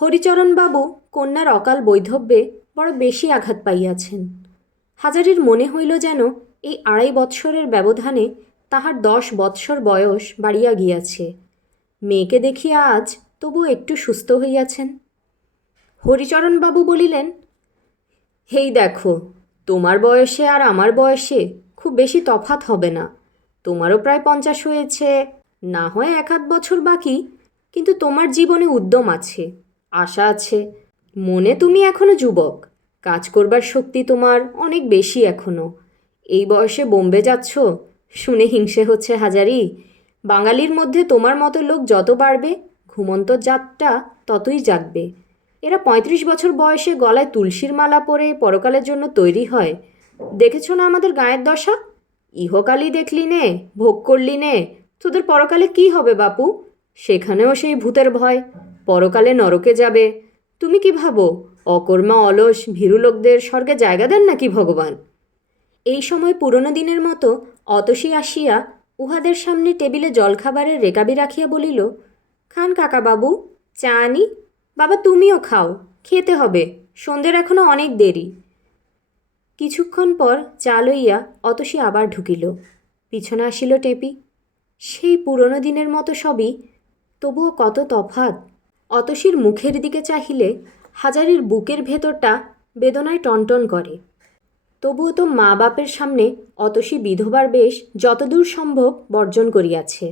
হরিচরণবাবু কন্যার অকাল বৈধব্যে বড় বেশি আঘাত পাইয়াছেন। হাজারির মনে হইল যেন এই 2.5 বৎসরের ব্যবধানে তাহার 10 বৎসর বয়স বাড়িয়া গিয়াছে। মেয়েকে দেখিয়া আজ তবু একটু সুস্থ হইয়াছেন। হরিচরণবাবু বলিলেন, হেই দেখো, তোমার বয়সে আর আমার বয়সে খুব বেশি তফাত হবে না। তোমারও প্রায় 50 হয়েছে, না হয় 1-8 বছর বাকি, কিন্তু তোমার জীবনে উদ্যম আছে, আশা আছে। মনে তুমি এখনো যুবক, কাজ করবার শক্তি তোমার অনেক বেশি এখনো। এই বয়সে বোম্বে যাচ্ছ, শুনে হিংসে হচ্ছে হাজারি। বাঙালির মধ্যে তোমার মতো লোক যত বাড়বে, ঘুমন্ত জাতটা ততই জাগবে। এরা 35 বছর বয়সে গলায় তুলসীর মালা পরে পরকালের জন্য তৈরি হয়। দেখেছ না আমাদের গায়ের দশা? ইহকালই দেখলি নে, ভোগ করলি নে, তোদের পরকালে কি হবে বাপু? সেখানেও সেই ভূতের ভয়, পরকালে নরকে যাবে। তুমি কি ভাবো অকর্মা অলস ভীরু লোকদের স্বর্গে জায়গা দেন নাকি ভগবান? এই সময় পুরনো দিনের মতো অতসী আসিয়া উহাদের সামনে টেবিলে জলখাবারের রেকাবি রাখিয়া বলিল, খান কাকাবাবু, চা আনি? বাবা তুমিও খাও, খেতে হবে, সন্ধ্যের এখনো অনেক দেরি। কিছুক্ষণ পর চা লইয়া অতসী আবার ঢুকিল। পিছনে আসিল টেপি। সেই পুরনো দিনের মতো সবই, তবুও কত তফাৎ। অতসীর মুখের দিকে চাহিলে হাজারির বুকের ভেতরটা বেদনায় টনটন করে। তবুও তো মা বাপের সামনে অতসী বিধবার বেশ যতদূর সম্ভব বর্জন করিয়াছে।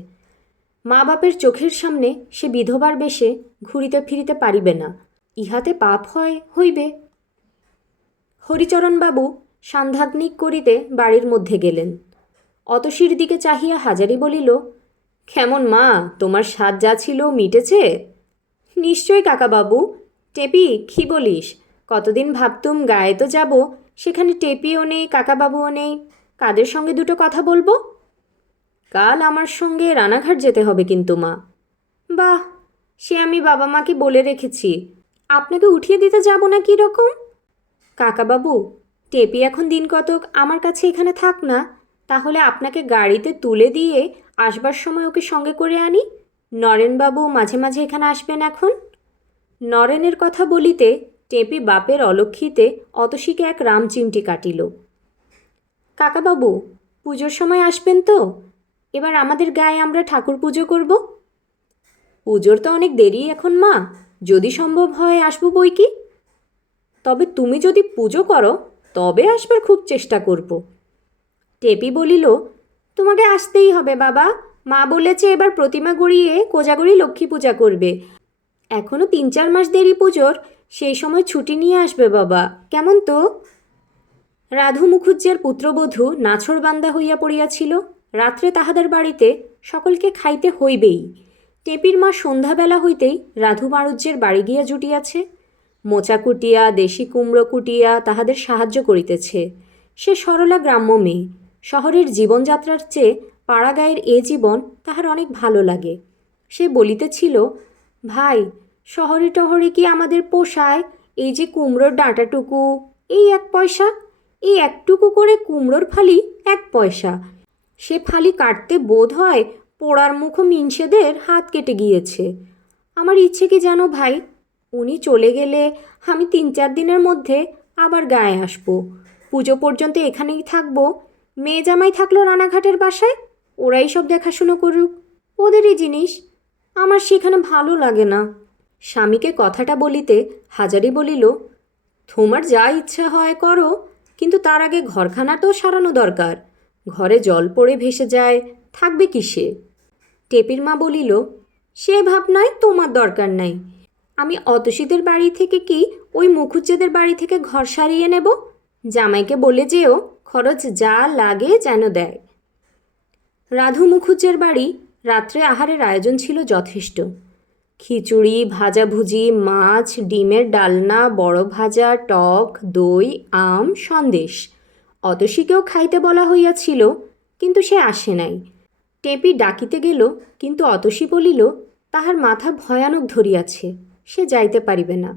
মা বাপের চোখের সামনে সে বিধবার বেশে ঘুরিতে ফিরিতে পারিবে না। ইহাতে পাপ হইবে। হরিচরণবাবু সান্ধ্যাগ্নিক করিতে বাড়ির মধ্যে গেলেন। অতসীর দিকে চাহিয়া হাজারি বলিল, কেমন মা, তোমার স্বাদ যা ছিল মিটেছে? নিশ্চয় কাকাবাবু। টেপি, কি বলিস? কতদিন ভাবতুম গায়ে তো যাব, সেখানে টেপিও নেই, কাকাবাবুও নেই, কাদের সঙ্গে দুটো কথা বলবো? কাল আমার সঙ্গে রানাঘাট যেতে হবে কিন্তু মা। বাহ, সে আমি বাবা মাকে বলে রেখেছি। আপনাকে উঠিয়ে দিতে যাব না কি রকম? কাকাবাবু, টেপি এখন দিন কতক আমার কাছে এখানে থাক না, তাহলে আপনাকে গাড়িতে তুলে দিয়ে আসবার সময় ওকে সঙ্গে করে আনি। নরেনবাবু মাঝে মাঝে এখানে আসবেন এখন। নরেনের কথা বলিতে টেপি বাপের অলক্ষিতে অতসীকে এক রামচিমটি কাটিল। কাকাবাবু, পুজোর সময় আসবেন তো? এবার আমাদের গায়ে আমরা ঠাকুর পুজো করব। পুজোর তো অনেক দেরি এখন মা, যদি সম্ভব হয় আসবো বই কি। তবে তুমি যদি পুজো করো তবে আসবার খুব চেষ্টা করব। টেপি বলিল, তোমাকে আসতেই হবে বাবা, মা বলেছে এবার প্রতিমা গড়িয়ে কোজাগরি লক্ষ্মী পূজা করবে। এখনও 3-4 মাস দেরি পুজোর, সেই সময় ছুটি নিয়ে আসবে বাবা, কেমন তো? রাধু মুখুজ্জের পুত্রবধূ নাছোড়বান্দা হইয়া পড়িয়াছিল। রাত্রে তাহাদের বাড়িতে সকলকে খাইতে হইবেই। টেপির মা সন্ধ্যাবেলা হইতেই রাধু মারুজ্যের বাড়ি গিয়া জুটিয়াছে। মোচা কুটিয়া, দেশি কুমড়ো কুটিয়া তাহাদের সাহায্য করিতেছে। সে সরলা গ্রাম্য মেয়ে। শহরের জীবনযাত্রার চেয়ে পাড়াগাঁয়ের এ জীবন তাহার অনেক ভালো লাগে। সে বলিতেছিল, ভাই, শহরে টহরে কি আমাদের পোষায়? এই যে কুমড়োর ডাঁটাটুকু, এই 1 পয়সা, এই একটুকু করে কুমড়োর ফালি 1 পয়সা। সে ফালি কাটতে বোধ হয় পোড়ার মুখো মিনসেদের হাত কেটে গিয়েছে। আমার ইচ্ছে কি জানো ভাই, উনি চলে গেলে আমি 3-4 দিনের মধ্যে আবার গায়ে আসবো। পুজো পর্যন্ত এখানেই থাকবো। মেয়ে জামাই থাকলো রানাঘাটের বাসায়, ওরাই সব দেখাশুনো করুক, ওদেরই জিনিস। আমার সেখানে ভালো লাগে না। স্বামীকে কথাটা বলিতে হাজারি বলিল, তোমার যা ইচ্ছা হয় করো, কিন্তু তার আগে ঘরখানা তো সারানো দরকার। ঘরে জল পড়ে ভেসে যায়, থাকবে কিসে? টেপির মা বলিল, সে ভাবনায় তোমার দরকার নাই। আমি অতসীদের বাড়ি থেকে কি ওই মুখুজ্জেদের বাড়ি থেকে ঘর সারিয়ে নেব? জামাইকে বলে যেও খরচ যা লাগে যেন দেয়। রাধু মুখুজ্জের বাড়ি রাত্রে আহারের আয়োজন ছিল যথেষ্ট। খিচুড়ি, ভাজাভুজি, মাছ, ডিমের ডালনা, বড় ভাজা, টক, দই, আম, সন্দেশ। অতসীকেও খাইতে বলা হইয়াছিল, কিন্তু সে আসে নাই। টেপি ডাকিতে গেল, কিন্তু অতসী বলিল তাহার মাথা ভয়ানক ধরিয়াছে, সে যাইতে পারিবে না।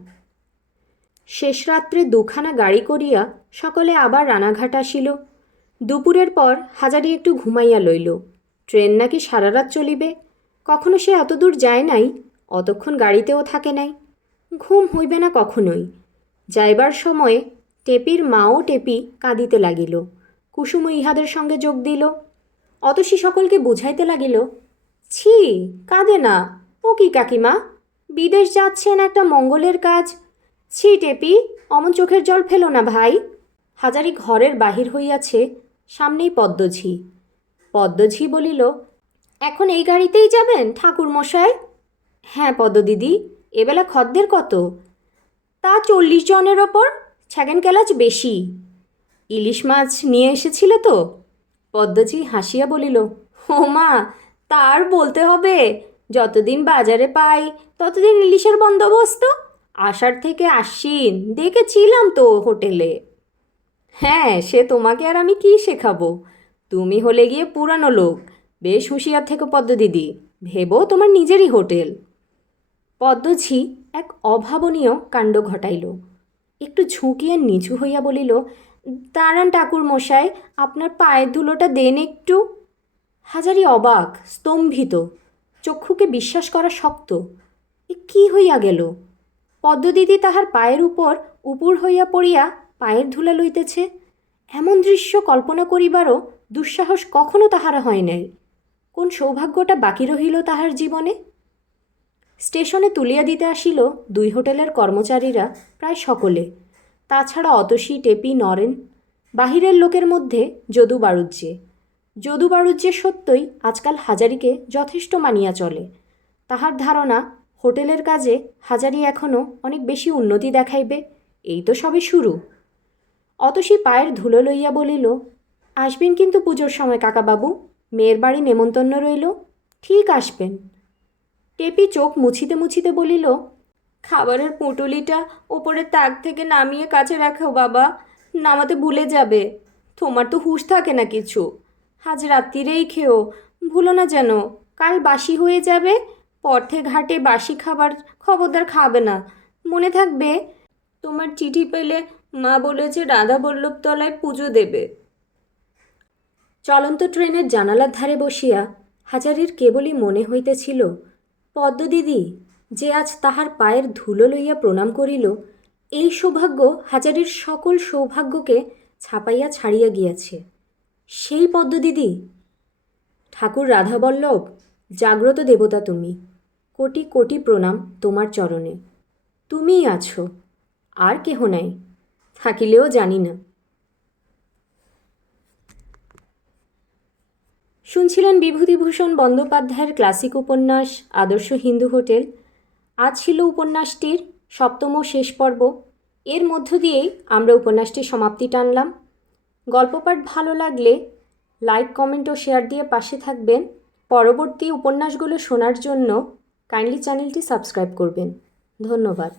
শেষ রাত্রে দুখানা গাড়ি করিয়া সকলে আবার রানাঘাট আসিল। দুপুরের পর হাজারি একটু ঘুমাইয়া লইল। ট্রেন নাকি সারা রাত চলিবে। কখনো সে অতদূর যায় নাই, অতক্ষণ গাড়িতেও থাকে নাই। ঘুম হইবে না কখনোই। যাইবার সময়ে টেপির মাও টেপি কাঁদিতে লাগিল। কুসুম ইহাদের সঙ্গে যোগ দিল। অতসী সকলকে বুঝাইতে লাগিল, ছি, কাঁদে না, ও কি কাকিমা, বিদেশ যাচ্ছেন একটা মঙ্গলের কাজ। ছি টেপি, অমন চোখের জল ফেলো না ভাই। হাজারি ঘরের বাহির হইয়াছে, সামনেই পদ্মঝি। পদ্মঝি বলিল, এখন এই গাড়িতেই যাবেন ঠাকুর মশাই? হ্যাঁ পদ্মদিদি, এবেলা খদ্দের কত? তা 40 জনের ওপর, ছ্যাগেন কেলাচ বেশি। ইলিশ মাছ নিয়ে এসেছিলে তো? পদ্মজি হাসিয়া বলিল, ও মা, তার বলতে হবে, যতদিন বাজারে পাই ততদিন ইলিশের বন্দোবস্ত। আষাঢ় থেকে আশ্বিন দেখেছিলাম তো হোটেলে। হ্যাঁ, সে তোমাকে আর আমি কি শেখাবো, তুমি হলে গিয়ে পুরানো লোক। বেশ হুঁশিয়ার থেকে পদ্মদিদি, ভেবো তোমার নিজেরই হোটেল। পদ্মঝি এক অভাবনীয় কাণ্ড ঘটাইল। একটু ঝুঁকিয়ে নিচু হইয়া বলিল, দাঁড়ান ঠাকুর মশাই, আপনার পায়ের ধুলোটা দেন একটু। হাজারি অবাক, স্তম্ভিত, চক্ষুকে বিশ্বাস করা শক্ত। এ কী হইয়া গেল? পদ্মদিদি তাহার পায়ের উপর উপুর হইয়া পড়িয়া পায়ের ধুলা লইতেছে। এমন দৃশ্য কল্পনা করিবারও দুঃসাহস কখনো তাহারা হয় নাই। কোন সৌভাগ্যটা বাকি রহিল তাহার জীবনে? স্টেশনে তুলিয়া দিতে আসিল 2 হোটেলের কর্মচারীরা, প্রায় সকলে। তাছাড়া অতসী, টেপি, নরেন। বাহিরের লোকের মধ্যে যদু বাড়ুজ্যে। যদু বাড়ুজ্যে সত্যই আজকাল হাজারিকে যথেষ্ট মানিয়া চলে। তাহার ধারণা, হোটেলের কাজে হাজারি এখনও অনেক বেশি উন্নতি দেখাইবে। এই তো সবে শুরু। অতসী পায়ের ধুলো লইয়া বলিল, আসবেন কিন্তু পুজোর সময় কাকাবাবু, মেয়ের বাড়ি নেমন্তন্ন রইল। ঠিক আসবেন। টেপি চোখ মুছিতে মুছিতে বলিল, খাবারের পুঁটুলিটা ওপরের তাক থেকে নামিয়ে কাছে রাখো বাবা, নামাতে ভুলে যাবে। তোমার তো হুঁশ থাকে না কিছু। আজ রাত্রিরেই খেও, ভুলো না যেন, কাল বাসি হয়ে যাবে। পথে ঘাটে বাসি খাবার খবরদার খাবে না, মনে থাকবে। তোমার চিঠি পেলে মা বলেছে রাধাবল্লভতলায় পুজো দেবে। চলন্ত ট্রেনের জানালার ধারে বসিয়া হাজারির কেবলই মনে হইতেছিল, পদ্মদিদি যে আজ তাহার পায়ের ধুলো লইয়া প্রণাম করিল, এই সৌভাগ্য হাজারির সকল সৌভাগ্যকে ছাপাইয়া ছাড়িয়া গিয়াছে। সেই পদ্মদিদি। ঠাকুর রাধাবল্লভ, জাগ্রত দেবতা তুমি। কোটি কোটি প্রণাম তোমার চরণে। তুমিই আছো, আর কেহ নাই, থাকিলেও জানি না। শুনছিলেন বিভূতিভূষণ বন্দ্যোপাধ্যায়ের ক্লাসিক উপন্যাস আদর্শ হিন্দু হোটেল। আজ ছিল উপন্যাসটির 7ম ও শেষ পর্ব। এর মধ্য দিয়েই আমরা উপন্যাসটির সমাপ্তি টানলাম। গল্পপাঠ ভালো লাগলে লাইক, কমেন্ট ও শেয়ার দিয়ে পাশে থাকবেন। পরবর্তী উপন্যাসগুলো শোনার জন্য কাইন্ডলি চ্যানেলটি সাবস্ক্রাইব করবেন। ধন্যবাদ।